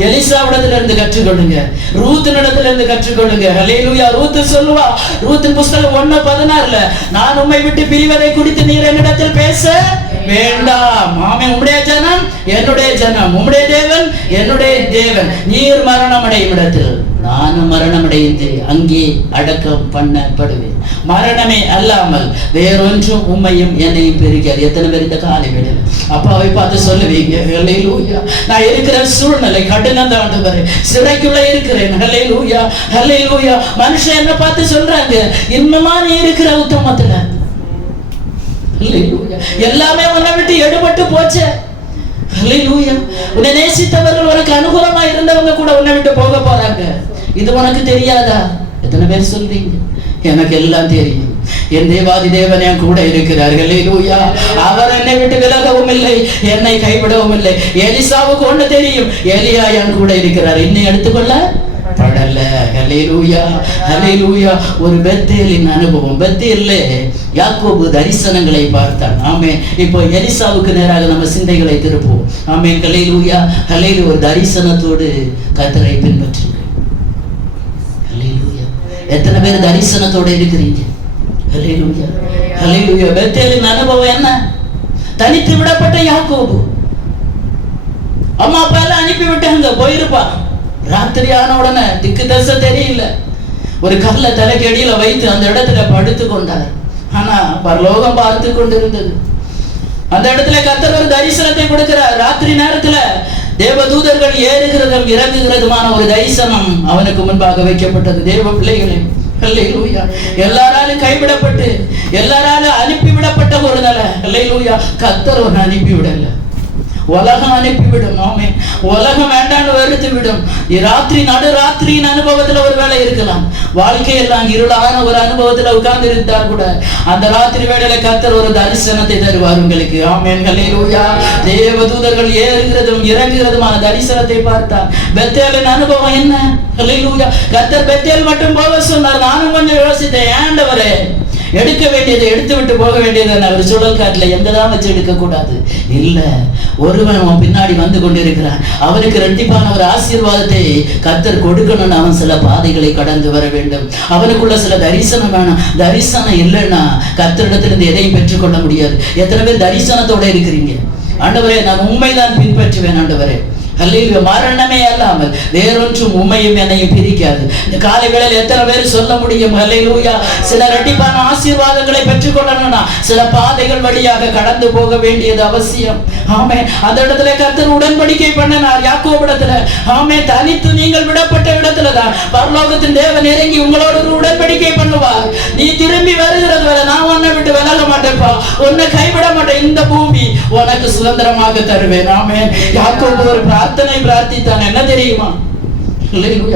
எலிசாவிடத்துல இருந்து கற்றுக்கொள்ளுங்க, ரூத்தினிடத்துல இருந்து கற்றுக்கொள்ளுங்க. அல்லேலூயா. ரூத்து சொல்லுவா, ரூத்தின் புஸ்தகம் 1:16, நான் உம்மை விட்டு பிரிவதை குறித்து நீர் என்னிடத்தில் பேச வேண்டாம். ஆமென். உம்முடைய ஜனம் என்னுடைய ஜனம், உம்முடைய தேவன் என்னுடைய தேவன். நீர் மரணம் அடையும் இடத்தில் நானும் மரணம் அடைந்து அங்கே அடக்கம் பண்ணப்படுவேன். மரணமே அல்லாமல் வேறொன்றும் உம்மையும் என்னையும் பெருக்காது. எத்தனை பேர் இந்த காலை வேளையில அப்பாவை பார்த்து சொல்லுவீங்க? அல்லேலூயா. நான் இருக்கிற சூழ்நிலை கடினம் தான் ஆண்டவரே, சிறைக்குள்ள இருக்கிறேன். அல்லேலூயா அல்லேலூயா. மனுஷன் என்ன பார்த்து சொல்றாங்க, இன்னுமா நீ இருக்கிற உத்தமத்துல? அல்லேலூயா. எல்லாமே உன்னை விட்டு எடுபட்டு போச்சு. அல்லேலூயா. உன்னை நேசித்தவர்கள், உனக்கு அனுகூலமா இருந்தவங்க கூட உன்னை விட்டு போக போறாங்க. இது உனக்கு தெரியாதா? எத்தனை பேர் சொல்றீங்க, எனக்கு எல்லாம் தெரியும், என் தேவாதி தேவன் என் கூட இருக்கிறார்கள். அல்லேலூயா. அவர் என்னை விட்டு விலகவும் இல்லை, என்னை கைவிடவும் இல்லை. எலிசாவுக்கு ஒண்ணு தெரியும், எலியா என் கூட இருக்கிறார், இன்னை எடுத்துக்கொள்ள படல. ஹல்லேலூயா, ஹல்லேலூயா. ஒரு பெத்தேலின் அனுபவம். பெத்தேல்ல யாக்கோபு தரிசனங்களை பார்த்தான். ஆமென். இப்போ எலிசாவுக்கு நேராக நம்ம சிந்தைகளை திருப்புவோம். ஆமென். ஹல்லேலூயா, ஹல்லேலூயா. ஒரு தரிசனத்தோடு கர்த்தரை பின்பற்றுங்க. ஹல்லேலூயா. எத்தனை பேர் தரிசனத்தோடு இருக்கிறீங்க? ஹல்லேலூயா, ஹல்லேலூயா. பெத்தேலின் அனுபவம் என்ன? தனித்து விடப்பட்ட யாக்கோபு. அம்மா அப்பா எல்லாம் அனுப்பி விட்டாங்க, போயிருப்பா. ராத்திரி ஆன உடனே திக்கு தசை தெரியல. ஒரு கல்லை தலைக்கு அடியில வைத்து அந்த இடத்துல படுத்து கொண்டார். ஆனா பரலோகம் பார்த்து கொண்டிருந்தது. அந்த இடத்துல கர்த்தர் ஒரு தரிசனத்தை கொடுக்கிறார். ராத்திரி நேரத்துல தேவதூதர்கள் ஏறுகிறதும் இறங்குகிறதுமான ஒரு தரிசனம் அவனுக்கு முன்பாக வைக்கப்பட்டது. தேவ பிள்ளைகளே, ஹல்லேலூயா. எல்லாராலும் கைவிடப்பட்டு எல்லாராலும் அனுப்பிவிடப்பட்ட ஒரு நிலை. ஹல்லேலூயா. கர்த்தர் ஒன்று அனுப்பிவிடல, உலகம் அனுப்பிவிடும். ஆமென். உலகம் வேண்டான்னு வெறுத்து விடும். ராத்திரி நடுராத்திரியின் அனுபவத்துல ஒரு வேலை இருக்கலாம். வாழ்க்கையெல்லாம் இருளான ஒரு அனுபவத்துல உட்கார்ந்து இருந்தார் கூட அந்த ராத்திரி வேளையில கர்த்தர் ஒரு தரிசனத்தை தருவார் உங்களுக்கு. ஆமென். ஹல்லேலூயா. தேவதூதர்கள் ஏறுகிறதும் இறங்குகிறதுமான தரிசனத்தை பார்த்தார். பெத்தேலின் அனுபவம் என்ன? ஹல்லேலூயா. கர்த்தர் பெத்தேல் மட்டும் போக சொன்னார். நானும் கொஞ்சம் யோசித்தேன், ஆண்டவரே எடுக்க வேண்டியதை எடுத்து விட்டு போக வேண்டியது. அவர் சுழல் காட்டுல எங்கதான் வச்சு எடுக்க கூடாது. இல்ல, ஒருவன் அவன் பின்னாடி வந்து கொண்டிருக்கிறான். அவனுக்கு ரெட்டிப்பான ஒரு ஆசீர்வாதத்தை கர்த்தர் கொடுக்கணும்னு அவன் சில பாதைகளை கடந்து வர வேண்டும். அவனுக்குள்ள சில தரிசனம் வேணும். தரிசனம் இல்லைன்னா கர்த்தரிடத்திலிருந்து எதையும் பெற்றுக்கொள்ள முடியாது. எத்தனை பேர் தரிசனத்தோட இருக்கிறீங்க? ஆண்டவரே, நான் உண்மைதான் பின்பற்றுவேன் ஆண்டவரே. ஹல்லேலூயா. மரணமே அல்லாமல் வேறொன்றும் உண்மையும் என்னையும் பிரிக்காது. இந்த காலை வேளையில் எத்தனை பேர் சொல்ல முடியும்? ஹல்லேலூயா. சில இரட்டிப்பான ஆசீர்வாதங்களை பெற்றுக்கொள்ளணும்னா சில பாதைகள் வழியாக கடந்து போக வேண்டியது அவசியம். ஆமென். அந்த இடத்துல கர்த்தர் உடன்படிக்கை பண்ணினார் யாக்கோபிடத்துல. ஆமென். தனித்து நீங்கள் விடப்பட்ட இடத்துலதான் பரலோகத்தின் தேவன் இறங்கி உங்களோட ஒரு உடன்படிக்கை பண்ணுவார். நீ திரும்பி வருகிறது வரை நான் உன்னை விட்டு விலக மாட்டேன்ப்பா, உன்னை கைவிட மாட்டேன், இந்த பூமி உனக்கு சுதந்திரமாக தருவேன். ஆமென். யாக்கோபு ஒரு பிரார்த்தனை பிரார்த்தித்தான். என்ன தெரியுமா?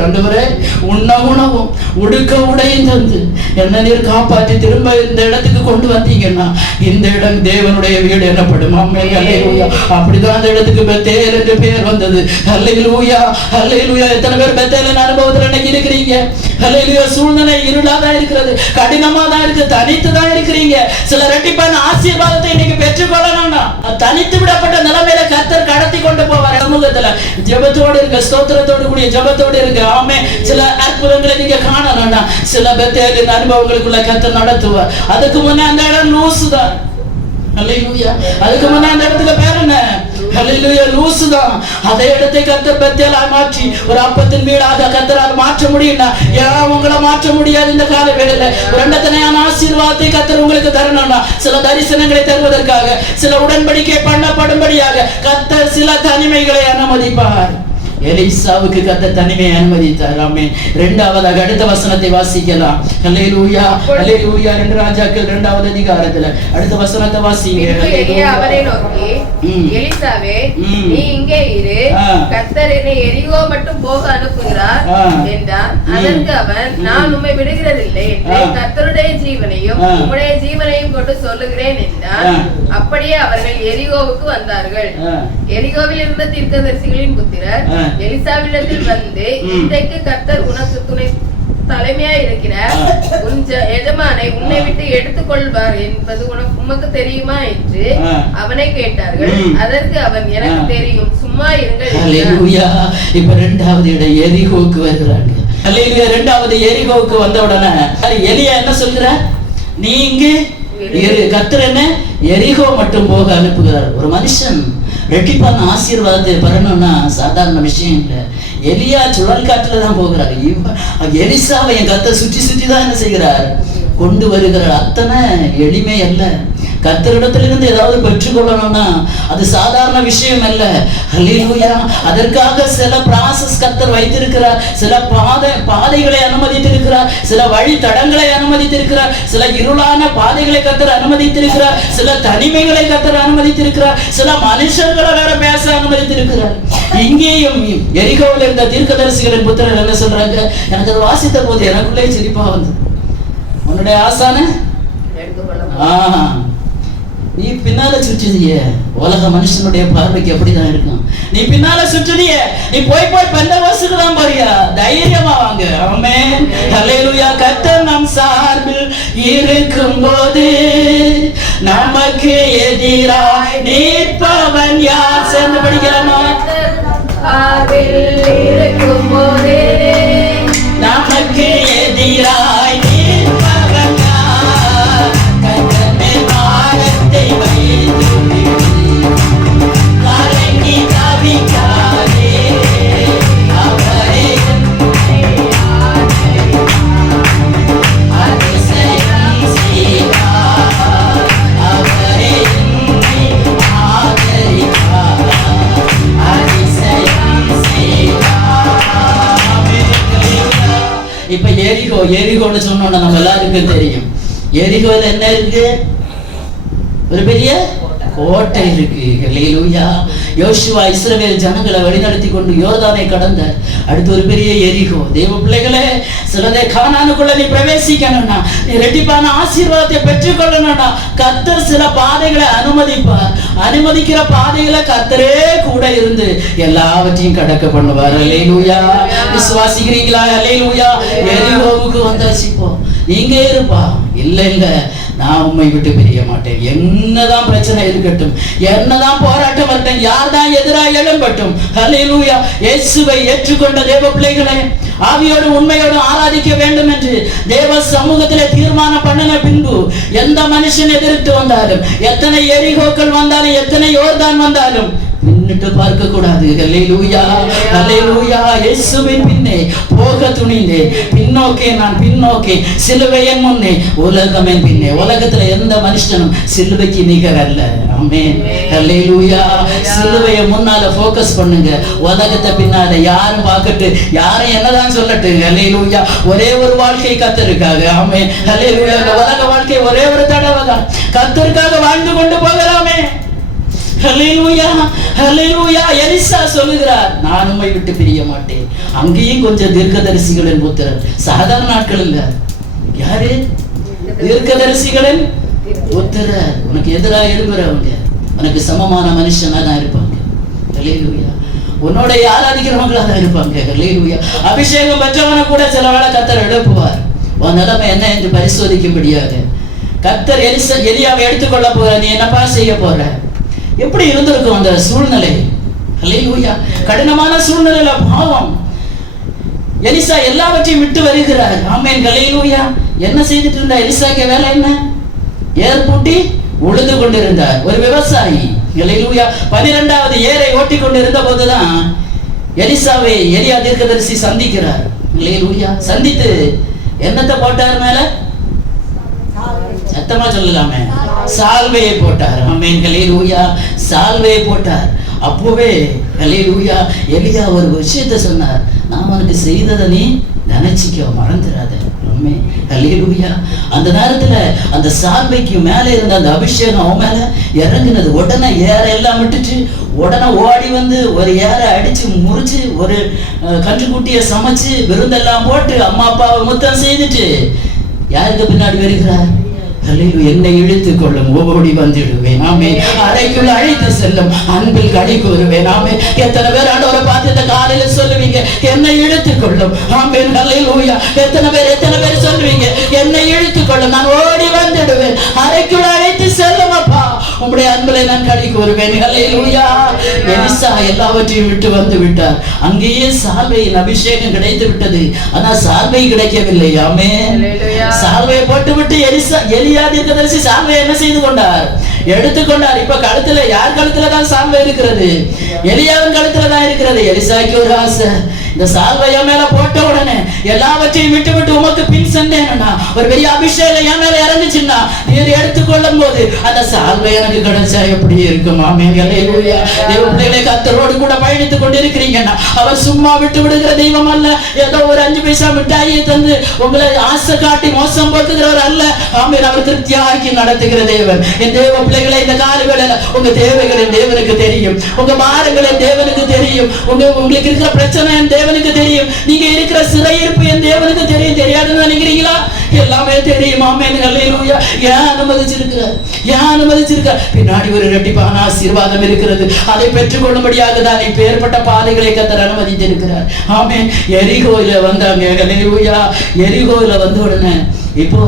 ஆண்டவரே, உண்ண உணவும் உடுக்க உடையும் தந்து என்ன நீர் காப்பாற்றி திரும்ப இந்த இடத்துக்கு கொண்டு வந்தீங்கன்னா இந்த இடம் தேவனுடைய வீடு எனப்படும். ஹல்லேலூயா. அப்படிதான் அந்த இடத்துக்கு பெத்தேல் என்று பெயர் வந்தது. ஹல்லேலூயா, ஹல்லேலூயா. எத்தனை பேர் பெத்தேலின் அனுபவத்தில் இன்னைக்கு இருக்கிறீங்க? ஹல்லேலூயா. சூழ்நிலை இருளாதான் இருக்கிறது, கடினமா தான் இருக்கு, தனித்து தான் இருக்கிறீங்க. சில இரட்டிப்பான ஆசீர்வாதத்தை இன்னைக்கு பெற்றுக்கொள்ளணும்னா தனித்து விடப்பட்ட நிலைமையில கர்த்தர் கடத்தி கொண்டு போவார். சமூகத்துல ஜெபத்தோடு இருக்க, ஸ்தோத்திரத்தோடு கூடிய ஜெபத்தோடு இருக்க. ஆமே. சில அற்புதங்களை நீங்க காணணும்னா சில பெத்தேலின் அனுபவங்களுக்குள்ள கர்த்தர் நடத்துவார். அதுக்கு முன்னே அந்த இடம் லூசுதான். ஹல்லேலூயா. அதுக்கு முன்னே அந்த இடத்துக்கு பேர் என்ன? ஹல்லேலூயா, லூசுதான். அதே இடத்தை கர்த்தர் பெத்தேலா மாற்றி ஒரு அப்பத்தின் வீடாக கர்த்தரால் மாற்ற முடியும்னா ஏன் உங்களை மாற்ற முடியாது? இந்த கால வேளையில இரண்டத்தனையான ஆசீர்வாதத்தை கர்த்தர் உங்களுக்கு தரணும்னா சில தரிசனங்களை தருவதற்காக சில உடன்படிக்கை பண்ணப்படும்படியாக கர்த்தர் சில தனிமைகளை அனுமதிப்பார். எலிசாவுக்கு கர்த்தர் தனிமையை அனுமதித்தார். ஆமென். இரண்டாவதாக அடுத்த வசனத்தை வாசிக்கலாம். ஹல்லேலூயா, ஹல்லேலூயா. 2 ராஜாக்கள் 2வது அதிகாரத்துல அடுத்த வசனத்தை வாசிங்க. எலியா அவரை நோக்கி, எலிசாவே, நீ இங்கே இரு, கர்த்தர் என்னை எரிகோ மட்டும் போக அனுப்புகிறார் என்றான். அதற்கு அவன், நான் உம்மை விடுகிறதில்லை என்று கர்த்தருடைய ஜீவனையும் உம்முடைய ஜீவனையும் கொண்டு சொல்லுகிறேன் என்றான். அப்படியே அவர்கள் எரிகோவுக்கு வந்தார்கள். எரிகோவில் இருந்த தீர்க்கதரிசிகளின் புத்திரர் எலிசாவிடத்தில் வந்து, இன்றைக்கு கர்த்தர் உனக்கு துணை தலைமையா இருக்கிற உன் எஜமானை உன்னை விட்டு எடுத்துக்கொள்வார் என்பது உமக்கு தெரியுமா என்று அவனை கேட்டார்கள். அதற்கு அவன், எனக்கு தெரியும், சும்மா இருங்கள். ஹல்லேலூயா. இப்ப 2வது இடம் எரிகோவுக்கு வருகிறாங்க. ஹல்லேலூயா. 2வது எரிகோவுக்கு வந்த உடனே எலியா என்ன சொல்கிறார்? நீ இங்கே கர்த்தர் என்ன எரிகோ மட்டும் போக அனுப்புகிறார். ஒரு மனுஷன் ரெட்டிப்பான ஆசீர்வாதத்தை பெறணும்னா சாதாரண விஷயம் இல்லை. எலியா சுழல் காட்டுல தான் போகிறார். எலிசாவை என் கர்த்தர் சுற்றி சுற்றி தான் என்ன செய்கிறார்? கொண்டு வருகிறார். அத்தனை எளிமை அல்ல. கர்த்தரிடத்திலிருந்து ஏதாவது பெற்றுக்கொள்ளணும்னா அது சாதாரண விஷயம் அல்ல. ஹல்லேலூயா. அதற்காக சில ப்ராசஸ் கர்த்தர் வைத்திருக்கிறார். சில பாதைகளை அனுமதித்திருக்கிறார். சில வழி தடங்களை அனுமதித்திருக்கிறார். சில இருளான பாதைகளை கர்த்தர் அனுமதித்திருக்கிறார். சில தனிமைகளை கர்த்தர் அனுமதித்திருக்கிறார். சில மனுஷர்களை வேற பேச அனுமதித்திருக்கிறார். இங்கேயும் எரிகோவில் இருந்த தீர்க்கதரிசிகளின் புத்திரர் என்ன சொல்றாங்க? எனக்கு அதை வாசித்த போது எனக்குள்ளே சிரிப்பா வந்தது. உன்னுடைய ஆசான நீ பின்னால சுற்றுதிய, உலக மனுஷனுடைய பார்வைக்கு அப்படிதான் இருக்கும். நீ பின்னால சுற்றுதிய, நீ போய் பெந்தகோஸ்துக்கு தான் போறியா? தைரியமா வாங்க. ஆமென், ஹல்லேலூயா. கர்த்தர் நம் சார்பில் இருக்கும்போது நமக்கு எதிராய் நிற்பவன் யார்? சேர்ந்து படிக்கலாமா? இருக்கும்போது நமக்கு எதிராய் நிற்பவன் யார்? கர்த்தர் மேல் பாரத்தை வைத்து கலங்கி தவிக்காதே, அவரே அதிசயம் செய்வார், அவரே என்னை ஆதரிப்பார், அதிசயம் செய்வார். இப்ப எரிகோன்னு சொன்னோம்னா நம்ம எல்லாருக்கும் தெரியும். எரிகோல என்ன இருக்கு? ஒரு பெரிய கோட்டை இருக்கு. ஹல்லேலூயா. யோசுவா இஸ்ரவேல் ஜனங்களை வழிநடத்தி கொண்டு யோர்தானை கடந்தார். அடுத்து ஒரு பெரிய எரிகோ. தேவ பிள்ளைகளே, சிலதை கானானுக்குள்ள நீ பிரவேசிக்கணும்னா, நீ ரெட்டிப்பான ஆசீர்வாதத்தை பெற்றுக்கொள்ளணும்னா கர்த்தர் சில பாதைகளை அனுமதிப்பார். அனுமதிக்கிற பாதைகளை கர்த்தரே கூட இருந்து எல்லாவற்றையும் கடக்க பண்ணுவார். ஹல்லேலூயா. விசுவாசிக்கிறீங்களா? ஹல்லேலூயா. எரிகோவுக்கு வந்தாச்சு. இப்போ நீங்க இருப்பா. இல்ல நான் உம்மை விட்டு பிரிய மாட்டேன். என்னதான் பிரச்சனை இருக்கட்டும், என்னதான் போராட்டம் வரட்டும், யார்தான் எதிராக எழும்பட்டும். ஹல்லேலூயா. இயேசுவை ஏற்றுக்கொண்ட தேவ பிள்ளைகளே, ஆவியோடு உண்மையோடு ஆராதிக்க வேண்டும் என்று தேவ சமூகத்திலே தீர்மானம் பண்ணின பின்பு எந்த மனுஷன் எதிர்த்து வந்தாலும், எத்தனை எரிகோக்கள் வந்தாலும், எத்தனை யோர்தான் வந்தாலும் பின்னிட்டு பார்க்க கூடாது. ஹல்லேலூயா, ஹல்லேலூயா. இயேசுவின் பின்னே போக துணிந்தே, பின்னோக்கே நான் பின்னோக்கே, சிலுவையின் முன்னே உலகமே பின்னே. உலகத்துல எந்த மனுஷனும் சிலுவைக்கு நிகர் அல்ல. ஆமென், ஹல்லேலூயா. சிலுவையை முன்னால ஃபோக்கஸ் பண்ணுங்க. உலகத்தை பின்னால யாரும் பார்க்கட்டு, யாரும் என்னதான் சொல்லட்டு. ஹல்லேலூயா. ஒரே ஒரு வாழ்க்கை கர்த்தருக்காக. ஆமென், ஹல்லேலூயா. உலக வாழ்க்கை ஒரே ஒரு தடவை தான். கர்த்தருக்காக வாழ்ந்து கொண்டு போகலாமே. ஹல்லேலூயா, ஹல்லேலூயா. எலிசா சொல்லுகிறார், நான் உம்மை விட்டு பிரிய மாட்டேன். அங்கேயும் கொஞ்சம் தீர்க்கதரிசிகளின் புத்திரர், சாதாரண நாட்கள் இல்ல. யாரு? தீர்க்கதரிசிகளின் புத்திரர். உனக்கு எதிராக எழுப்புறவங்க உனக்கு சமமான மனுஷனா தான் இருப்பாங்க. ஹல்லேலூயா. உன்னோட ஆராதிக்கிறவங்களா தான் இருப்பாங்க. ஹல்லேலூயா. அபிஷேகம் பெற்றவனை கூட சில வேளை கர்த்தர் எழுப்புவார். உன் நிலைமை என்ன என்று பரிசோதிக்கும்படியாக. கர்த்தர் எலியாவை எடுத்துக்கொள்ள போற, நீ என்னப்பா செய்ய போற? எப்படி இருந்திருக்கும் அந்த சூழ்நிலை? ஹல்லேலூயா. கடினமான சூழ்நிலையில பாவம் எலிசா எல்லாவற்றையும் விட்டு வருகிறார். ஆமென், ஹல்லேலூயா. என்ன செய்துட்டு இருந்தா? எலிசாக்கு வேலை என்ன? ஏற்பூட்டி உழுது கொண்டிருந்தார். ஒரு விவசாயி. ஹல்லேலூயா. 12வது ஏரை ஓட்டி கொண்டிருந்த போதுதான் எலிசாவை எலியா தீர்க்கதரிசி சந்திக்கிறார். ஹல்லேலூயா. சந்தித்து என்னத்தை போட்டார் மேல? சத்தமா சொல்லலாமே, சால்வையை போட்டார். ஆமென், ஹல்லேலூயா. சால்வையை போட்டார். அப்போவே ஹல்லேலூயா எலியா ஒரு விஷயத்தை சொன்னார், நான் உனக்கு செய்ததை நீ நினைச்சிக்க, மறந்துடாத. ஆமென், ஹல்லேலூயா. அந்த நேரத்துல அந்த சால்வைக்கு மேல இருந்த அந்த அபிஷேகம் அவன் மேல இறங்குனது. உடனே ஏற எல்லாம் விட்டுட்டு உடனே ஓடி வந்து ஒரு ஏரை அடிச்சு முறிச்சு ஒரு கன்றுக்குட்டியை சமைச்சு விருந்தெல்லாம் போட்டு அம்மா அப்பாவை முத்தம் செய்துட்டு யாருக்கு பின்னாடி வருகிறார்? என்னை இழுத்துக் கொள்ளும், ஓடி வந்துடுவேன். ஆமென். அறைக்குள்ள அழைத்து செல்லும், அன்பில் கடை கூறுவேன். ஆமென். எத்தனை பேர் ஆண்டவரை பார்த்து இந்த காலையில சொல்லுவீங்க, என்னை இழுத்துக் கொள்ளும். ஆமென், ஹல்லேலூயா. எத்தனை பேர் சொல்லுவீங்க, என்னை இழுத்துக் கொள்ளும், நான் ஓடி வந்துடுவேன். அறைக்குள்ள அழைத்து செல்லும் அப்பா, உம்முடைய அன்பிலை நான் கடை கூறுவேன். ஹல்லேலூயா. எலிசா எல்லாவற்றையும் விட்டு வந்து விட்டார். அங்கேயே சால்வையின் அபிஷேகம் கிடைத்து விட்டது. ஆனா சால்வை கிடைக்கவில்லை. ஆமென். சால்வையை போட்டு விட்டு எலியா தீர்க்கதரிசி சால்வை என்ன செய்து கொண்டார்? எடுத்துக்கொண்டார். இப்ப கழுத்துல, யார் கழுத்துல தான் சால்வை இருக்கிறது? எலியாவின் கழுத்துல தான் இருக்கிறது. எலிசாக்கு ஒரு ஆசை, இந்த சால்வைய மேல போட்ட உடனே எல்லாவற்றையும் விட்டு விட்டு உமக்கு பின் சென்றேன்னா, ஒரு பெரிய அபிஷேகம் என் மேல இறங்குச்சுன்னா, நீர் எடுத்துக்கொள்ளும் போது அந்த சால்வை எனக்கு கிடைச்சா எப்படி இருக்கும்? ஆமென், ஹல்லேலூயா. தேவனுடைய கர்த்தரோடு கூட பயணித்துக் கொண்டிருக்கிறீங்கன்னா, அவர் சும்மா விட்டு விடுகிற தெய்வம் அல்ல. ஏதோ ஒரு 5 பைசா மிட்டாயை தந்து உங்களை ஆசை காட்டி மோசம் போக்குகிறவர் அல்ல. ஆமென். அவர் திருப்தியாக்கி நடத்துகிற தேவன். என் தேவ பிள்ளைகளை, இந்த கால வேளையில உங்க தேவைகளின் தேவனுக்கு தெரியும், உங்க பாரங்களின் தேவனுக்கு தெரியும், உங்களுக்கு இருக்கிற பிரச்சனை தேவனுக்கு தெரியும். நீங்க இருக்கிற சிறையிருப்பு என் தேவனுக்கு தெரியும். தெரியாதுன்னு நினைக்கிறீங்களா? எல்லாமே தெரியும். ஆமென், ஹல்லேலூயா. ஏன் அனுமதிச்சிருக்கிறார்? ஏன் அனுமதிச்சிருக்கார்? பின்னாடி ஒரு இரட்டிப்பான ஆசீர்வாதம் இருக்கிறது. அதை பெற்றுக்கொள்ளும்படியாக தான் இப்பேற்பட்ட பாதைகளை கர்த்தர் அனுமதித்திருக்கிறார். ஆமென். எரிகோயில வந்தாங்க, ஹல்லேலூயா. எரிகோயில வந்த உடனே இப்போ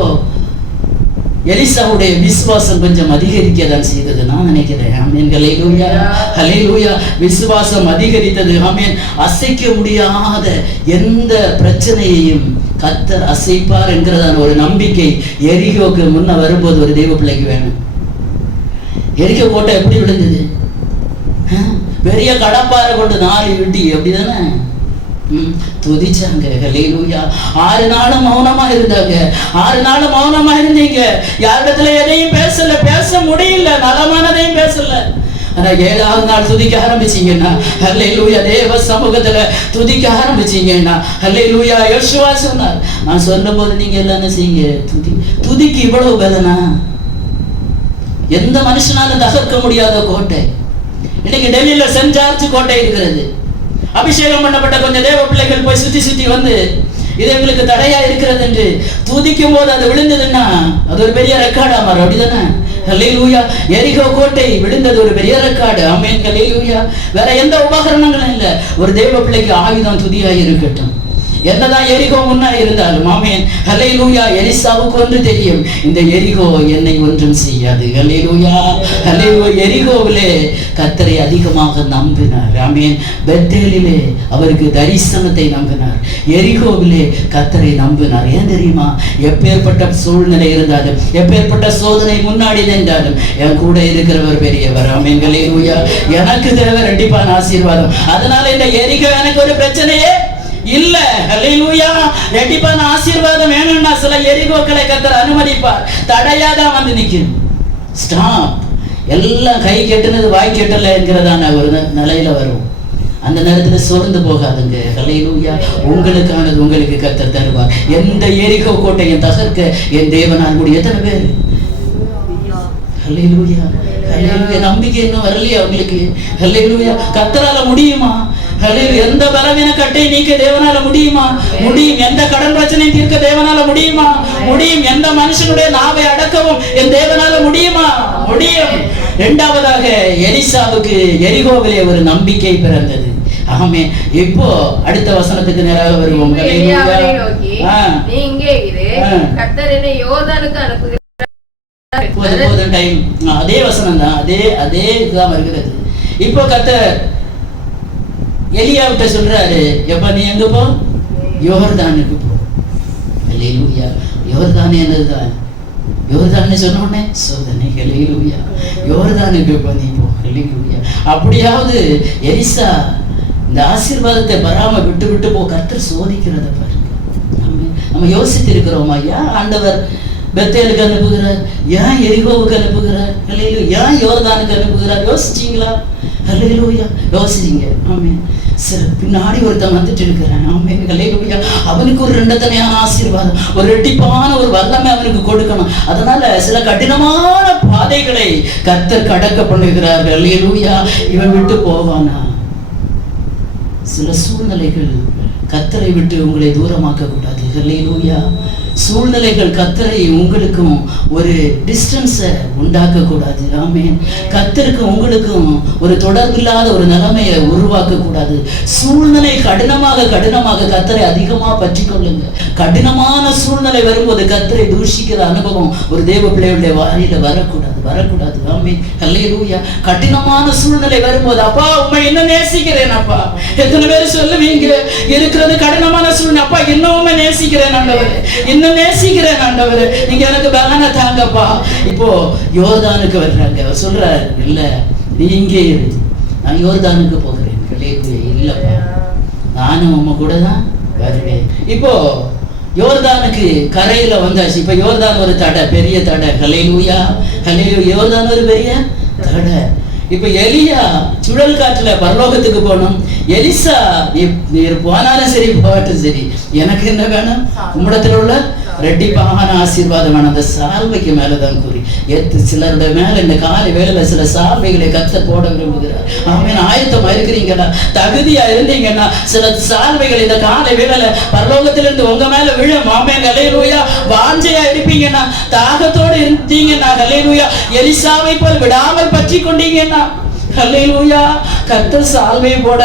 எலிசாவுடைய விசுவாசம் கொஞ்சம் அதிகரிக்க தான் செய்தது நான் நினைக்கிறேன். ஆமென், ஹல்லேலூயா, ஹல்லேலூயா. விசுவாசம் அதிகரித்தது. ஆமென். அசைக்க முடியாத எந்த பிரச்சனையையும் கர்த்தர் அசைப்பார் என்கிறதான ஒரு நம்பிக்கை எரிகோக்கு முன்ன வரும்போது ஒரு தெய்வ பிள்ளைக்கு வேணும். எரிகோ கோட்டை எப்படி விழுந்தது? பெரிய கடப்பாறை கொண்டு 4 விட்டி அப்படிதானே துதிச்சாங்க. ஹல்லேலூயா. 6 நாளும் மௌனமா இருந்தாங்க. 6 நாளும் மௌனமா இருந்தீங்க. யாரிடத்துல எதையும் பேசல, பேச முடியல, நலமானதையும் பேசல. ஆனா 7ஆவது நாள் துதிக்க ஆரம்பிச்சீங்கன்னா, ஹல்லேலூயா, தேவ சமூகத்துல துதிக்க ஆரம்பிச்சீங்கன்னா, ஹல்லேலூயா. யோசுவா சொன்னார், நான் சொன்னபோது நீங்க எல்லாம் என்ன செய்யுங்க? துதிக்கு இவ்வளவு வேதனா. எந்த மனுஷனாலும் தகர்க்க முடியாத கோட்டை. இன்னைக்கு டெல்லியில சென்ட் ஜார்ஜ் கோட்டை இருக்கிறது. அபிஷேகம் பண்ணப்பட்ட கொஞ்சம் தேவ பிள்ளைகள் போய் சுத்தி சுத்தி வந்து இது எங்களுக்கு தடையா இருக்கிறது என்று துதிக்கும் போது அது விழுந்ததுன்னா அது ஒரு பெரிய ரெக்கார்டா மாறும். அப்படிதானே? ஹல்லேலூயா. எரிகோ கோட்டை விழுந்தது ஒரு பெரிய ரெக்கார்டு. ஆமென், ஹல்லேலூயா. வேற எந்த உபகரணங்களும் இல்லை. ஒரு தேவ பிள்ளைக்கு ஆயுதம் துதியாய் இருக்கட்டும். என்னதான் எரிகோ முன்னா இருந்தாலும். ஆமென், ஹல்லேலூயா. எலிசாவுக்கு ஒன்று தெரியும், இந்த எரிகோ என்னை ஒன்றும் செய்யாது. ஹல்லேலூயா, ஹல்லேலூயா. எரிகோவிலே கர்த்தரை அதிகமாக நம்பினார். ஆமென். பெத்தேலிலே அவருக்கு தரிசனத்தை நம்பினார். எரிகோவிலே கர்த்தரை நம்பினார். ஏன் தெரியுமா? எப்பேற்பட்ட சூழ்நிலை இருந்தாலும், எப்பேற்பட்ட சோதனை முன்னாடி நின்றாலும் என் கூட இருக்கிறவர் பெரியவர். ஆமென், ஹல்லேலூயா. எனக்கு தேவை ரெட்டிப்பான ஆசீர்வாதம். அதனால இந்த எரிகோ எனக்கு ஒரு பிரச்சனையே இல்ல. ஹல்லேலூயா. ரெட்டிப்பான ஆசீர்வாதம் வேணும்னா சில எரிகோக்களை கர்த்தர் அனுமதிப்பார். தடையாதான் வந்து நிக்கும். ஸ்டாப். எல்லாம் கை கெட்டுனது வாய் கெட்டல என்கிறதான ஒரு நிலையில வரும். அந்த நேரத்தில் சோர்ந்து போகாதுங்க. ஹல்லேலூயா. உங்களுக்கானது உங்களுக்கு கர்த்தர் தருவார். எந்த எரிகோ கோட்டையும் தகர்க்க என் தேவனால் முடியும். எத்தனை பேர்? ஹல்லேலூயா, ஹல்லேலூயா. நம்பிக்கை இன்னும் வரலையா உங்களுக்கு? ஹல்லேலூயா. கர்த்தரால முடியுமா? ஹல்லேலூயா. எந்த பலவீன கட்டை நீக்க தேவனால முடியுமா? முடியும். எந்த கடன் பிரச்சனை தீர்க்க தேவனால முடியுமா? முடியும். எந்த மனுஷனுடைய நாவை அடக்கவும் என் தேவனால முடியுமா? முடியும். இரண்டாவதாக எலிசாவுக்கு எரிகோவிலே ஒரு நம்பிக்கை பிறந்தது. ஆமே. இப்போ அடுத்த வசனத்துக்கு நேராக வருவோம். நீ இங்கே இரு, கர்த்தர் என்னை யோர்தானுக்கு அனுப்புகிறார். அதே வசனம் தான், அதே இதுதான் வருகிறது. இப்போ கர்த்தர் எலியாவிட்ட சொல்றாரு, எப்ப நீ எங்க போ? யோர்தானுக்கு போ. ஹல்லேலூயா. யோர்தான் என்னதுதான்? யோர்தான்னு சொன்ன உடனே சோதனை. ஹல்லேலூயா. யோர்தானுக்கு போ, நீ போ. ஹல்லேலூயா. அப்படியாவது எலிசா இந்த ஆசீர்வாதத்தை வராம விட்டு விட்டு போ. கர்த்தர் சோதிக்கிறத பாருங்க. நம்ம யோசித்து இருக்கிறோமா? ஏன் ஆண்டவர் பெத்தேலுக்கு அனுப்புகிறார்? ஏன் எரிகோவுக்கு அனுப்புகிறார்? ஹல்லேலூயா. ஏன் யோர்தானுக்கு அனுப்புகிறார்? யோசிச்சீங்களா? ஹல்லேலூயா. யோசிச்சீங்க. ஆமென். பின்னாடி ஒருத்தன் வந்துட்டு இருக்கிறான். ஆமென், ஹல்லேலூயா. அவனுக்கு ஒரு ரெண்டத்தனையான ஆசீர்வாதம், ஒரு ரெட்டிப்பான ஒரு வல்லமை அவனுக்கு கொடுக்கணும். அதனால சில கடினமான பாதைகளை கர்த்தர் கடக்க பண்ணுகிறார். ஹல்லேலூயா. இவன் விட்டு போவானா? சில சூழ்நிலைகள் கர்த்தரை விட்டு உங்களை தூரமாக்க கூடாது. ஹல்லேலூயா. சூழ்நிலைகள் கர்த்தரை உங்களுக்கும் ஒரு டிஸ்டன்ஸை உண்டாக்க கூடாது. ஆமென். கர்த்தருக்கும் உங்களுக்கும் ஒரு தொடர்பில்லாத ஒரு நிலைமையை உருவாக்க கூடாது. சூழ்நிலை கடினமாக கர்த்தரை அதிகமா பற்றி கொள்ளுங்க. கடினமான சூழ்நிலை வரும்போது கர்த்தரை தூஷிக்கிற அனுபவம் ஒரு தேவ பிள்ளைகளுடைய வாரியில வரக்கூடாது. ஆமென், ஹல்லேலூயா. கடினமான சூழ்நிலை வரும்போது, அப்பா உண்மை இன்னும் நேசிக்கிறேன் அப்பா. எத்தனை பேர் சொல்லுவீங்க, இருக்கிறது கடினமான சூழ்நிலை, அப்பா இன்னும் நேசிக்கிறேன் ஆண்டவரே, இன்னும் நேசிக்கிறேன் ஆண்டவரே, நீங்க எனக்கு பலனை தாங்கப்பா. இப்போ யோர்தானுக்கு வர்றாங்க. சொல்றாரு, இல்ல நீ இங்கே இரு, நான் யோர்தானுக்கு போகிறேன். இல்லப்பா, நானும் உங்க கூட தான் வருவேன். இப்போ யோர்தானுக்கு கரையில வந்தாச்சு. இப்ப யோர்தான் ஒரு தடை, பெரிய தடை. ஹல்லேலூயா, ஹல்லேலூயா. யோர்தான் ஒரு பெரிய தடை. இப்ப எலியா சுழல் காற்றுல பரலோகத்துக்கு போகணும். எலிசா நீ போனாலும் சரி, போகட்டும் சரி, எனக்கு என்ன வேணும்? உம்மிடத்தில் உள்ள ரெட்டிப்பான ஆசீர்வாதமான அந்த சால்வைக்கு மேலதான் கூறி சிலருடைய மேல இந்த காலை வேளையில சில சால்வைகளை கர்த்தர் போட விரும்புகிறார். ஆமென். ஆயத்தமா இருக்கிறீங்கன்னா, தகுதியா இருந்தீங்கன்னா, சில சால்வைகள் இந்த காலை வேளையில பரலோகத்திலிருந்து உங்க மேல விழும். ஆமென். ஹல்லேலூயா. வாஞ்சையா இருப்பீங்கன்னா, தாகத்தோடு இருந்தீங்கன்னா, ஹல்லேலூயா, எலிசாவை போல் விடாமல் பற்றி கொண்டீங்கன்னா, ஹல்லேலூயா, கர்த்தர் சால்வை போட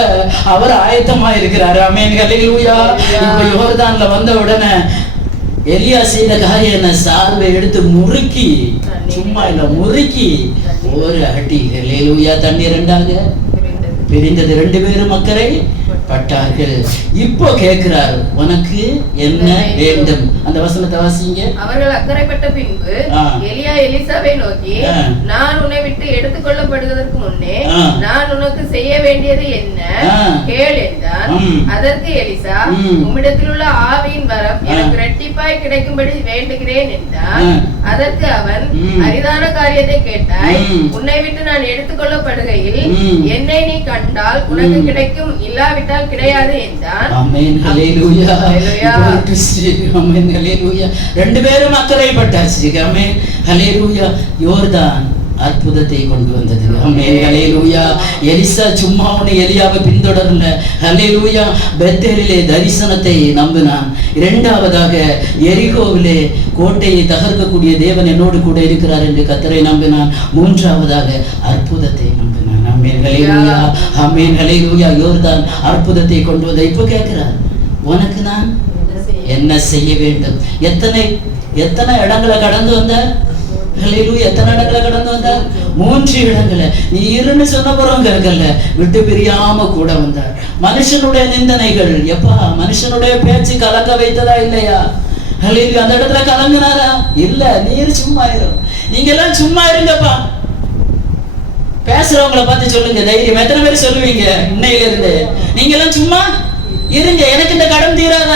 அவர் ஆயத்தமா இருக்கிறார். ஆமென். ஹல்லேலூயா. இப்ப யோர்தான்ல வந்த உடனே எலியா செய்த காரியம் என்ன? சால்வை எடுத்து முறுக்கி, சும்மா இல்ல முறுக்கி ஒரு அடி, ஹல்லேலூயா, தண்ணி ரெண்டாக பிரிந்தது. 2 பேரும் அக்கறை பட்டார்கள். இப்போ கேட்கிறார், உனக்கு என்ன வேண்டும்? அந்த வசனத்தை வாசிங்க. அவர்கள் அக்கறைப்பட்ட பின்பு எலியா எலிசாவை நோக்கி, நான் உன்னை விட்டு எடுத்துக்கொள்ளப்படுவதற்கு முன்னே நான் உனக்கு செய்ய வேண்டியது என்ன கேள் என்றான். அதற்கு எலிசா, உம்மிடத்தில் உள்ள ஆவியின் வரம் எனக்கு இரட்டிப்பாய் கிடைக்கும்படி வேண்டுகிறேன் என்றான். அதற்கு அவன், அரிதான காரியத்தை கேட்டாய். உன்னை விட்டு நான் எடுத்துக்கொள்ளப்படுகையில் என்னை நீ கண்டால் உனக்கு கிடைக்கும், இல்லாவிட்டால் கிடையாது என்றான். ஆமென். ஹல்லேலூயா. ஆமென். ஹல்லேலூயா. 2 பேரும் அக்கறைப்பட்டாச்சு. ஆமென். ஹல்லேலூயா. யோர்தான் அற்புதத்தை கொண்டு வந்தது. ஆமென். ஹல்லேலூயா. எலிசா சும்மா ஒண்ணு எலியாவை பின்தொடரல. ஹல்லேலூயா. பெத்தேலிலே தரிசனத்தை நம்பினான். 2வதாக எரிகோவிலே கோட்டையை தகர்க்கக்கூடிய தேவன் என்னோடு கூட இருக்கிறார் என்று கர்த்தரை நம்பினான். 3வதாக அற்புதத்தை நம்பினான். ஆமென். ஹல்லேலூயா. ஆமென். ஹல்லேலூயா. யோர்தான் அற்புதத்தை கொண்டு வந்த. இப்போ கேட்கிறார், உனக்கு நான் என்ன செய்ய வேண்டும்? எத்தனை இடங்களை கடந்து வந்தார்? ஹல்லேலூயா. எத்தனை இடங்களை கடந்து வந்தார்? 3 இடங்களை. நீ இருன்னு சொன்ன பிறகு கேட்கல, விட்டு பிரியாம கூட வந்தார். மனுஷனுடைய நிந்தனைகள், எப்பா மனுஷனுடைய பேச்சு கலக்க வைத்ததா இல்லையா? ஹல்லேலூயா. அந்த இடத்துல கலங்குனாரா? இல்ல. நீர் சும்மா இரு. நீங்க எல்லாம் சும்மா இருங்கப்பா. பேசுறவங்களை பார்த்து சொல்லுங்க தைரியம். எத்தனை பேர் சொல்லுவீங்க இன்னையில இருந்து? நீங்க எல்லாம் சும்மா இருங்க, எனக்கு இந்த கடன் தீராத,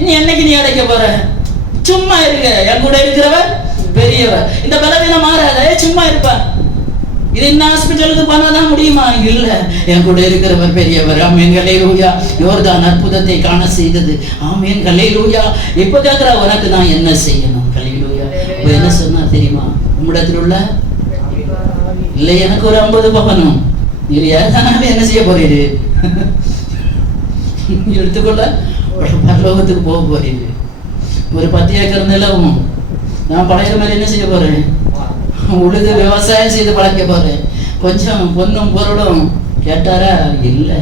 இனி என்னைக்கு நீ அடைக்க போற? சும்மா இருங்க, என் கூட இருக்கிறவர் பெரியவர். இந்த பலவீனம் மாறாத, சும்மா இருப்பா. இது இந்த ஹாஸ்பிட்டலுக்கு பண்ணதான் முடியுமா? இல்ல, என் கூட இருக்கிறவர் பெரியவர். ஆமென். ஹல்லேலூயா. யோர்தான் அற்புதத்தை காண செய்தது. ஆமென். ஹல்லேலூயா. இப்ப கேட்கிறா, உனக்கு நான் என்ன செய்யணும்? ஹல்லேலூயா. என்ன சொன்னா தெரியுமா? உம்மிடத்தில் உள்ள இல்லை, எனக்கு ஒரு 50 பவனும் இல்லையா, என்ன செய்ய போறீரு? எடுத்துக்கொள்ள பரலோகத்துக்கு போக போறீரு. ஒரு 10 ஏக்கர் நிலவும் நான் பழைய மாதிரி என்ன செய்ய போறேன்? உழுது விவசாயம் செய்து பழக்க போறேன். கொஞ்சம் பொன்னும் பொருளும் கேட்டாரா? இல்ல,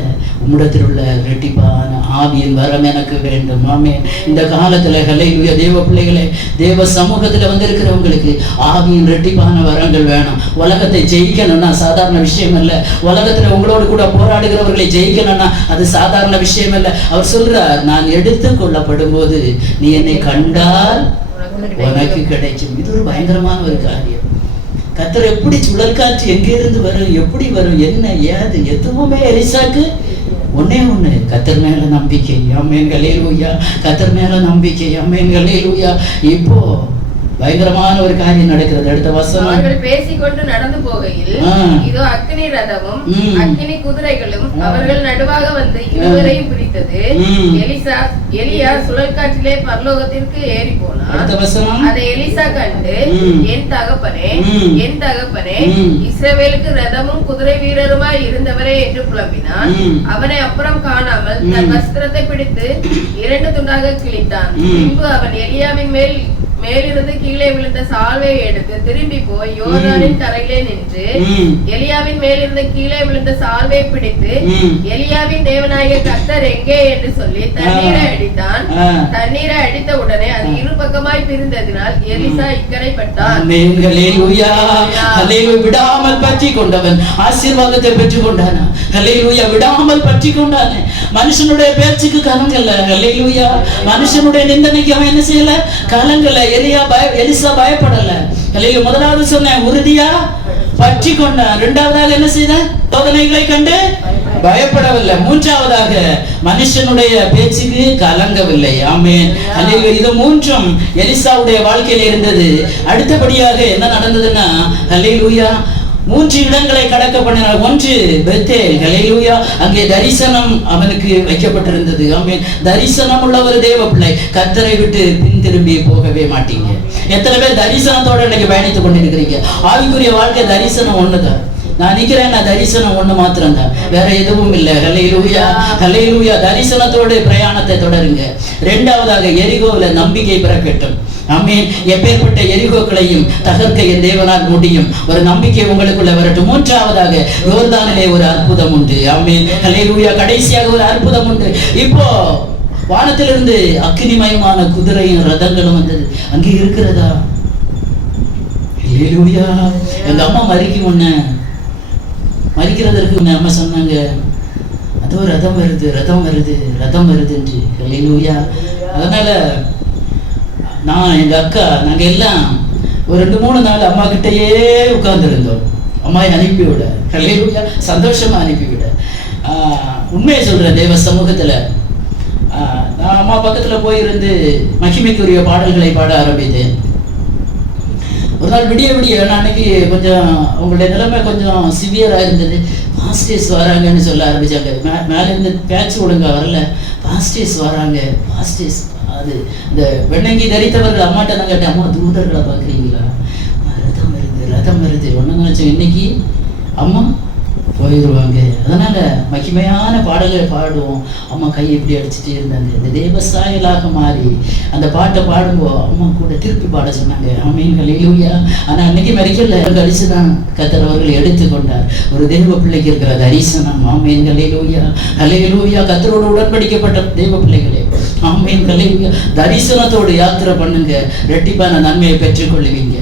உம்மிடத்தில் உள்ள இரட்டிப்பான ஆவியின் வரம் எனக்கு வேண்டும். ஆமென். இந்த காலத்துல ஹல்லேலூயா, தேவ பிள்ளைகளே, தேவ சமூகத்துல வந்திருக்கிறவங்களுக்கு ஆவியின் இரட்டிப்பான வரங்கள் வேணும். உலகத்தை ஜெயிக்கணும்னா சாதாரண விஷயம் இல்ல. உலகத்துல உங்களோடு கூட போராடுகிறவர்களை ஜெயிக்கணும்னா அது சாதாரண விஷயம் இல்ல. அவர் சொல்றார், நான் எடுத்துக் கொள்ளப்படும் போது நீ என்னை கண்டால் உனக்கு கிடைக்கும். இது ஒரு பயங்கரமான ஒரு காரியம். கர்த்தர் எப்படி சுழற்காற்று எங்கே இருந்து வரும், எப்படி வரும், என்ன ஏது, எதுவுமே எலிசாக்கு ஒண்ணே ஒண்ணு, கர்த்தர் மேல நம்பிக்கை. ஆமென். ஹல்லேலூயா. கர்த்தர் மேல நம்பிக்கை. ஆமென். ஹல்லேலூயா. இப்போ பயங்கரமான ஒரு காரியம் நடக்கிறது. அடுத்த வசனம். அவர்கள் பேசிக்கொண்டு நடந்து போகையில் இதோ அக்கினி ரதமும் அக்கினி குதிரைகளும் அவர்கள் நடுவாக வந்து இருவரையும் பிரித்தது. எலியா சுழற்காற்றிலே பரலோகத்திற்கு ஏறி போனார். அடுத்த வசனம். அதை எலிசா கண்டு, என் தகப்பனே, என் தகப்பனே, இஸ்ரவேலுக்கு ரதமும் குதிரை வீரருமாய் இருந்தவரே என்று புலம்பினான். அவனை அப்புறம் காணாமல் தன் வஸ்திரத்தை பிடித்து 2 துண்டாக கிழித்தான். பின்பு அவன் எலியாவின் மேலிருந்து கீழே விழுந்த சால்வையை எடுத்து திரும்பி போய் யோர்தானின் கரையிலே நின்று எலியாவின் மேலிருந்து கீழே விழுந்த சால்வையை பிடித்து, எலியாவின் தேவனாகிய கர்த்தர் எங்கே என்று சொல்லி தண்ணீரை அடித்தான். தண்ணீரை அடித்த உடனே அது இரு பக்கமாய் பிரிந்ததினால் எலிசா இக்கரைப்பட்டான். விடாமல் பற்றி கொண்டவன் ஆசீர்வாதத்தை பெற்றுக் கொண்டான. ஹல்லேலூயா. விடாமல் பற்றி கொண்டானே. மனுஷனுடைய பேச்சுக்கு கலங்கல்ல. ஹல்லேலூயா. மனுஷனுடைய நிந்தனைக்கு அவன் என்ன செய்யல? கலங்கல்ல. எலிசா பயப்படல. ஹல்லேலூயா. முதலாவது சொன்னேன், உறுதியா பற்றி கொண்டான். 2வதாக என்ன செய்த? சோதனைகளை கண்டு பயப்படவில்லை. 3வதாக மனுஷனுடைய பேச்சுக்கு கலங்கவில்லை. ஆமென். ஹல்லேலூயா. இது 3ம் எலிசாவுடைய வாழ்க்கையில இருந்தது. அடுத்தபடியாக என்ன நடந்ததுன்னா, ஹல்லேலூயா, 3 இடங்களை கடக்க பண்ணினார். 1 பெத்தேல். ஹல்லேலூயா. அங்கே தரிசனம் அவனுக்கு வைக்கப்பட்டிருந்தது. ஆமென். தரிசனம் உள்ள ஒரு தேவ பிள்ளை கர்த்தரை விட்டு பின் திரும்பி போகவே மாட்டீங்க. எத்தனை பேர் தரிசனத்தோட இன்னைக்கு பயணித்துக் கொண்டிருக்கிறீங்க? ஆவிக்குரிய வாழ்க்கை தரிசனம் ஒண்ணுதான். நான் நிக்கிறேன், நான் தரிசனம் ஒண்ணு மாத்திரம் தான், வேற எதுவும் இல்லை. ஹல்லேலூயா, ஹல்லேலூயா. தரிசனத்தோடு பிரயாணத்தை தொடருங்க. 2வதாக எரிகோவில நம்பிக்கை பிறக்கட்டும். ஆமென். எப்பேற்பட்ட எரிகோக்களையும் தகர்க்க என் தேவனால் முடியும். ஒரு நம்பிக்கை உங்களுக்குள்ள வரட்டும். 3வதாக யோர்தானிலே ஒரு அற்புதம் உண்டு. ஆமென். ஹல்லேலூயா. கடைசியாக ஒரு அற்புதம் உண்டு. இப்போ வானத்திலிருந்து அக்கினிமயமான குதிரையும் ரதங்களும் வந்தது. அங்கே இருக்கிறதா? ஹல்லேலூயா. எங்க அம்மா மறிக்கிறதற்கு அம்மா சொன்னாங்க, அதோ ரதம் வருது, ரதம் வருது, ரதம் வருது என்று. ஹல்லேலூயா. அதனால நான் எங்க அக்கா நாங்க எல்லாம் ஒரு 2-3 நாள் அம்மா கிட்டயே உட்கார்ந்துருந்தோம். அம்மாவை அனுப்பிவிட. ஹல்லேலூயா. சந்தோஷமா அனுப்பிவிட. உண்மையை சொல்றேன், தேவ சமூகத்துல நான் அம்மா பக்கத்துல போயிருந்து மகிமைக்குரிய பாடல்களை பாட ஆரம்பித்தேன். ஒரு நாள் விடிய நான் அன்னைக்கு கொஞ்சம் உங்களுடைய நிலைமை கொஞ்சம் சிவியராக இருந்தது. பாஸ்டேஸ் வராங்கன்னு சொல்ல ஆரம்பிச்சாங்க. மேலே இருந்து பேட்ச் ஒழுங்கா வரல. பாஸ்டேஸ் வராங்க, பாஸ்டேஸ். அது இந்த வெண்ணங்கி தரித்தவர்கள் அம்மாட்ட நான் கேட்டேன், அம்மா தூதர்களை பார்க்குறீங்களா? ரதம் வருது, ரதம் வருது. ஒன்று நினச்சேன், இன்னைக்கு அம்மா போயிடுவாங்க. அதனால மகிமையான பாடல்களை பாடுவோம். அம்மா கை இப்படி அடிச்சுட்டே இருந்தாங்க. இந்த தேவ சாயலாக மாறி அந்த பாட்டை பாடும்போது அம்மா கூட திருப்பி பாட சொன்னாங்க. ஆமென். ஹல்லேலூயா. ஆனால் அன்னைக்கு மறிக்கல, கழிச்சுதான் கர்த்தர் அவர்களை எடுத்துக்கொண்டார். ஒரு தேவ பிள்ளைக்கு இருக்கிற தரிசனம். ஆமென். ஹல்லேலூயா, ஹல்லேலூயா. கர்த்தரோடு உடன்படிக்கப்பட்ட தேவ பிள்ளைகளே, ஆமென். ஹல்லேலூயா. தரிசனத்தோடு யாத்திரை பண்ணுங்க, ரெட்டிப்பான நன்மையை பெற்றுக்கொள்ளுவீங்க.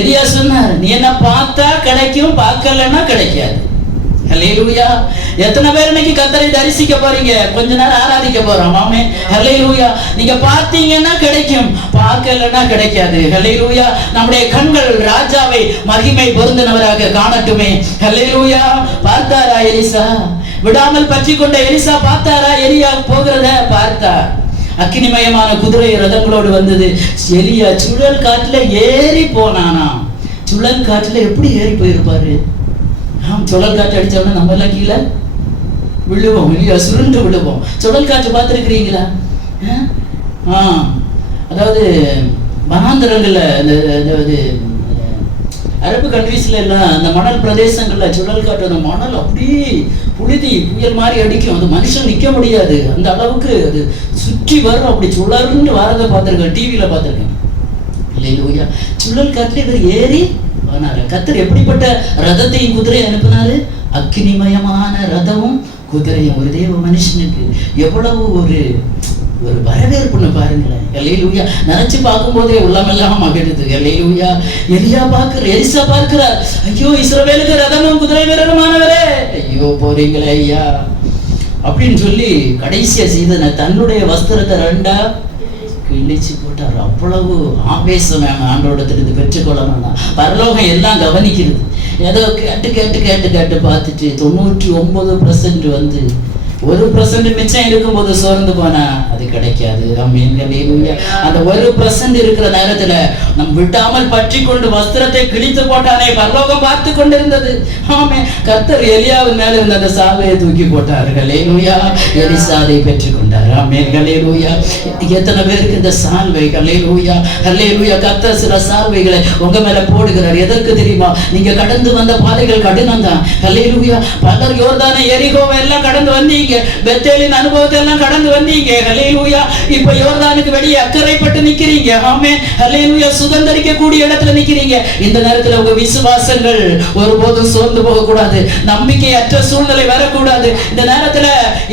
எலியா சொன்னார், நீ என்ன பார்த்தா கிடைக்கும், பார்க்கலன்னா கிடைக்காது. ஹல்லேலூயா. எத்தனை பேர் இன்னைக்கு கர்த்தரை தரிசிக்க போறீங்க? கொஞ்ச நேரம் ஆராதிக்க போறோம். ஆமென். ஹல்லேலூயா. நீங்க பார்த்தீங்கன்னா கிடைக்கும், பார்க்கலன்னா கிடைக்காது. ஹல்லேலூயா. நம்முடைய கண்கள் ராஜாவை மகிமை பொருந்தினவராக காணட்டுமே. ஹல்லேலூயா. பார்த்தாரா எலிசா? விடாமல் பற்றி கொண்ட எலிசா பார்த்தாரா? எலியா போகிறத பார்த்தார். அக்கினிமயமான குதிரை ரதங்களோடு வந்தது. எலியா சுழல் காட்டுல ஏறி போனானா? சுழல் காட்டுல எப்படி ஏறி போயிருப்பாரு? சுழல் காற்று அடிச்சோம்னா நம்ம எல்லாம் கீழே விழுவோம் இல்லையா? சுருண்டு விழுவோம். சுழல் காற்று பார்த்துருக்கிறீங்களா? அதாவது வனாந்தரங்கள்ல அரபு கண்ட்ரீஸ்ல எல்லாம் அந்த மணல் பிரதேசங்கள்ல சுழல் காற்று, அந்த மணல் அப்படியே புழுதி புயல் மாதிரி அடிக்கும். அது மனுஷன் நிக்க முடியாது, அந்த அளவுக்கு அது சுற்றி வரும். அப்படி சுழல்னு வரதை பார்த்துருக்கேன், டிவியில பார்த்துருக்கேன். இல்லையா? சுழல் காற்றுல இவர் ஏறி வனாரு. கர்த்தர் எப்படிப்பட்ட ரதத்தையும் குதிரையை அனுப்பினாரு? அக்கினிமயமான ரதமும் குதிரையும். ஒரு தேவ மனுஷனுக்கு எவ்வளவு ஒரு வரவேற்புன்னு பாருங்களேன். அல்லேலூயா. நினைச்சு பார்க்கும் போதே உள்ளமெல்லாம் மகிழுது. அல்லேலூயா. எலிசா பார்க்கிறார், ஐயோ இஸ்ரவேலுக்கு ரதமும் குதிரை வீரருமானவரே, ஐயோ போறீங்களே ஐயா அப்படின்னு சொல்லி கடைசியா செய்த தன்னுடைய வஸ்திரத்தை 2ஆ கிழிச்சு போட்டார். அவ்வளவு ஆவேசம் ஆண்டோடத்திலிருந்து பெற்றுக்கொள்ளணும்னா பரலோகம் எல்லாம் கவனிக்கிறது. ஏதோ கேட்டு பார்த்துட்டு 99% வந்து 1% மிச்சம் இருக்கும்போது சோர்ந்து போனா அது கிடைக்காது. அந்த 1% இருக்கிற நேரத்துல நம் விட்டாமல் பற்றி கொண்டு வஸ்திரத்தை கிழித்து போட்டானே, பரலோகம் பார்த்து கொண்டிருந்தது. ஆமே, கர்த்தர் எலியாவின் மேல இருந்த அந்த சால்வையை தூக்கி போட்டார். ஹல்லேலூயா. எலிசா அதை பெற்றுக்கொண்டார். ஆமே. ஹல்லேலூயா. எத்தனை பேருக்கு இந்த சால்வை? ஹல்லேலூயா, ஹல்லேலூயா. கர்த்தர் சில சால்வைகளை உங்க மேல போடுகிறார். எதற்கு தெரியுமா? நீங்க கடந்து வந்த பாதைகள் கடினம் தான். ஹல்லேலூயா. பலர் யோர்தானை எரிகோவை எல்லாம் கடந்து வந்தீங்க, பெத்தேலின் அனுபவத்தை எல்லாம் கடந்து வந்தீங்க. ஹல்லேலூயா. இப்ப யோர்தானுக்கு வெளியே அக்கறைப்பட்டு நிக்கிறீங்க. ஆமென். ஹல்லேலூயா. சுதந்தரிக்க கூடிய இடத்துல நிக்கிறீங்க. இந்த நேரத்துல உங்க விசுவாசங்கள் ஒருபோதும் சோர்ந்து போக கூடாது. நம்பிக்கையற்ற சூழ்நிலை வரக்கூடாது. இந்த நேரத்துல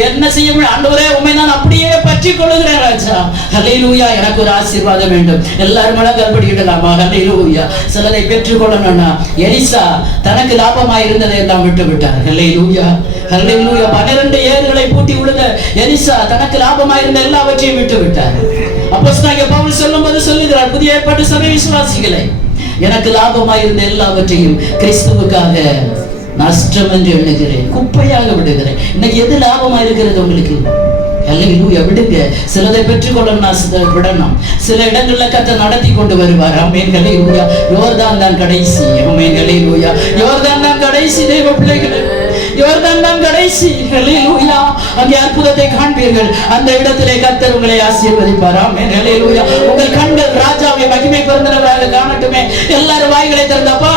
என்ன செய்ய முடியும்? ஆண்டவரே, உம்மை நான் அப்படியே பற்றி கொள்ளுகிறேன் ராஜா. ஹல்லேலூயா. எனக்கு ஒரு ஆசீர்வாதம் வேண்டும். எல்லாரும் முழங்கால் படியிடலாமா? ஹல்லேலூயா. சிலரை பெற்றுக்கொள்ளணும்னா எலிசா தனக்கு லாபமாய் இருந்ததை எல்லாம் விட்டு விட்டார். ஹல்லேலூயா, ஹல்லேலூயா. 12 ஏறுகளை பூட்டி விழுந்த எலிசா தனக்கு லாபமாய் இருந்த எல்லாவற்றையும் விட்டு விட்டார். அப்போஸ்தலனாகிய பவுல் சொல்லும்போது சொல்லுகிறார், புதிய ஏற்பாட்டு சபை விசுவாசிகளை, எனக்கு லாபமாய் இருந்த எல்லாவற்றையும் கிறிஸ்துவுக்காக நஷ்டம் என்று எண்ணுகிறேன், குப்பையாக விடுகிறேன். இன்னைக்கு எது லாபமா இருக்கிறது உங்களுக்கு? அல்லேலூயா. விடுங்க, சிலதை பெற்றுக்கொள்ளணும்னா விடணும். சில இடங்கள்ல கர்த்தர் நடத்தி கொண்டு வருவார். ஆமென். அல்லேலூயா. யோர்தான் தான் கடைசி. ஆமென். அல்லேலூயா. யோர்தான் தான் கடைசி தேவ பிள்ளைகளே. யோர்தான் தான் கடைசி. அல்லேலூயா. அங்கே அற்புதத்தை காண்பீர்கள். அந்த இடத்திலே கர்த்தர் உங்களை ஆசீர்வதிப்பார். ஆமென். அல்லேலூயா. உங்கள் கண்கள் ராஜாவை மகிமை பொருந்தினவராக காணட்டுமே. எல்லாரும் வாய்களை திறந்தப்பா.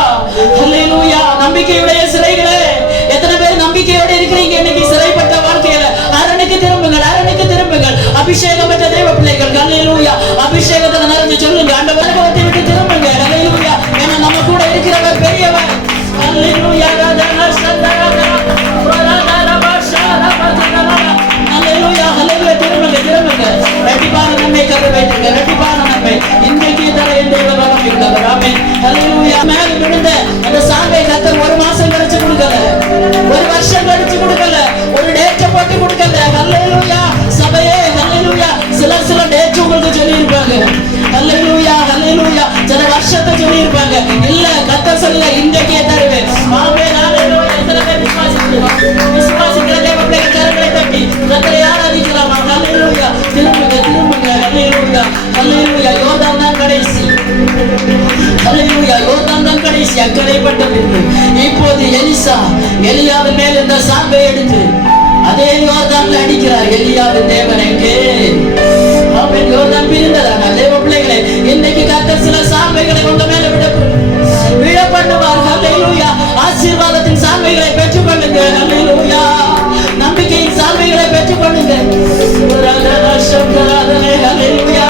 அல்லேலூயா. நம்பிக்கையுடைய சிறைகளே, எத்தனை பேர் நம்பிக்கையோடு இருக்கிறீங்க? இன்னைக்கு சிறைப்பட்ட வாழ்க்கையில அரணுக்கு திரும்புங்கள், அரணுக்கு திரும்புங்கள். அபிஷேகம் பெற்ற தேவ பிள்ளைகள், அல்லேலூயா. அபிஷேகத்தை நிறைஞ்சு சொல்லுங்க, ஆண்டவரே அனுபவத்தை விட்டு திரும்புங்க. அல்லேலூயா. ஏன்னா நம்ம கூட இருக்கிறவர் பெரியவர். அல்லேலூயா. அல்லேலூயா. அல்லேலூயா. திரும்புங்க, திரும்புங்க. ரெட்டிப்பான நன்மை கருது வைத்துங்க, ரெட்டிப்பான நன்மை இன்றைக்கு தர என் தேவன் வரம் இருக்கிறவர். ஆமென். அல்லேலூயா. மேல் விழுந்த அந்த சாங்கை கர்த்தர் ஒரு மாசம் கழிச்சு கொடுக்கல, ஒரு வருஷம் கழிச்சு கொடுக்கல, ஒரு டேட்டை போட்டு கொடுக்கல. அல்லேலூயா. சபையே, அல்லேலூயா. சில டேட் உங்களுக்கு சொல்லி இருப்பாங்க. அல்லேலூயா. அல்லேலூயா. சில வருஷத்தை சொல்லி இருப்பாங்க. இல்ல, கர்த்தர் சொல்ல இன்றைக்கே தருவேன். ஆமென். அல்லேலூயா. எத்தனை பேர் விசுவாசிக்கிற தேவ பிள்ளைகள் கரங்களை தட்டி கர்த்தரை ஆராதிக்கலாமா? அல்லேலூயா. திரும்புங்க, திரும்புங்க. அல்லேலூயா. அல்லேலூயா. யோர்தான் தான் கடைசி. அல்லேலூயா. யோர்தான் தான் கடைசி. அக்கறைப்பட்டது. இப்போது எலிசா எலியாவின் மேல் இந்த சாம்பை எடுத்து அதே யோர்தான்ல அடிக்கிறார். எலியாவின் தேவன் எங்கே? ஆமென். யோர்தான் பிரிந்ததான தேவ பிள்ளைகளே, இன்னைக்கு கர்த்தர் சில சாம்பைகளை உங்க மேல விழ பண்ணுவார். அல்லேலூயா. ஆசீர்வாதத்தின் சாம்பைகளை பெற்றுக் கொள்ளுங்க. அல்லேலூயா. நம்பிக்கையின் சாம்பைகளை பெற்றுக் கொள்ளுங்க. அல்லேலூயா.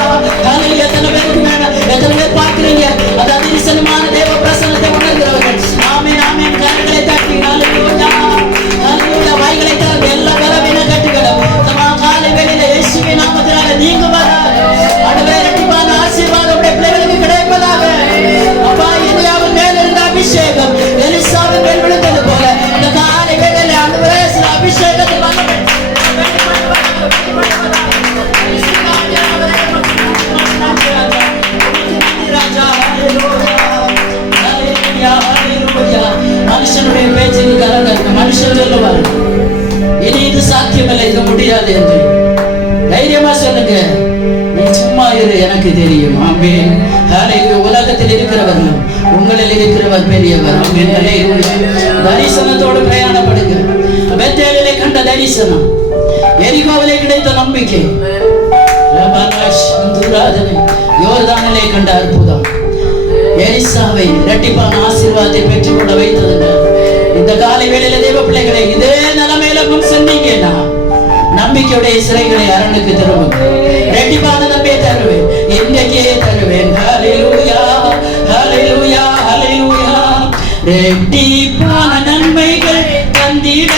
அல்லேலூயா. எத்தனை பேருக்கு வேணும்? எத்தனை பேர் பார்க்கிறீங்க அது அதிசயமான தேவ பிரசன்னத்தை உணர்கிறவர்கள்? ஆமென். ஆமென். கரங்களை தட்டி அல்லேலூயா. அல்லேலூயா. வாய்களை திறந்து எல்லா பலவீன கட்டுகளும் காலை வேளையில இயேசுவின் நாமத்தினால நீங்குவதாக. ஆண்டவரே, இரட்டிப்பான ஆசீர்வாதம் உடைய பிள்ளைகளுக்கு கிடைப்பதாக. அப்பா, எலியாவின் மேல் இருந்த அபிஷேகம் எலிசாவின் மேல் விழுந்தது போல இந்த காலை வேளையில ஆண்டவரே சில அபிஷேகத்தை மனுஷனுடைய பேச்சுக்கு கலங்க இருக்கு. மனுஷன் சொல்லுவார் இனி இது சாத்தியமில்லை, இது முடியாது என்று. தைரியமா சொல்லுங்க, நீ சும்மா இரு, எனக்கு தெரியும். ஆமென். ஹல்லேலூயா. உலகத்தில் இருக்கிறவர்களும் உங்களில் இருக்கிறவர் பெரியவர். ஆமென். ஹல்லேலூயா. தரிசனத்தோடு பிரயாணப்படுங்க. பெத்தேலிலே கண்ட தரிசனம், எரிகோவிலே கிடைத்த நம்பிக்கை, யோர்தானிலே கண்ட அற்புதம் எலிசாவை இரட்டிப்பான ஆசீர்வாதத்தை பெற்றுக்கொள்ள வைத்ததுங்க. இந்த காலை வேளையில தேவ பிள்ளைகளை இதே நிலைமையில முன் சென்றீங்கன்னா நம்பிக்கையுடைய சிறைகளை அரணுக்கு தருவேன். இரட்டிப்பான நம்பிக்கை தருவேன், இன்றைக்கே தருவேன். ஹல்லேலூயா. ஹல்லேலூயா. ஹல்லேலூயா. இரட்டிப்பான நன்மைகள் தந்திட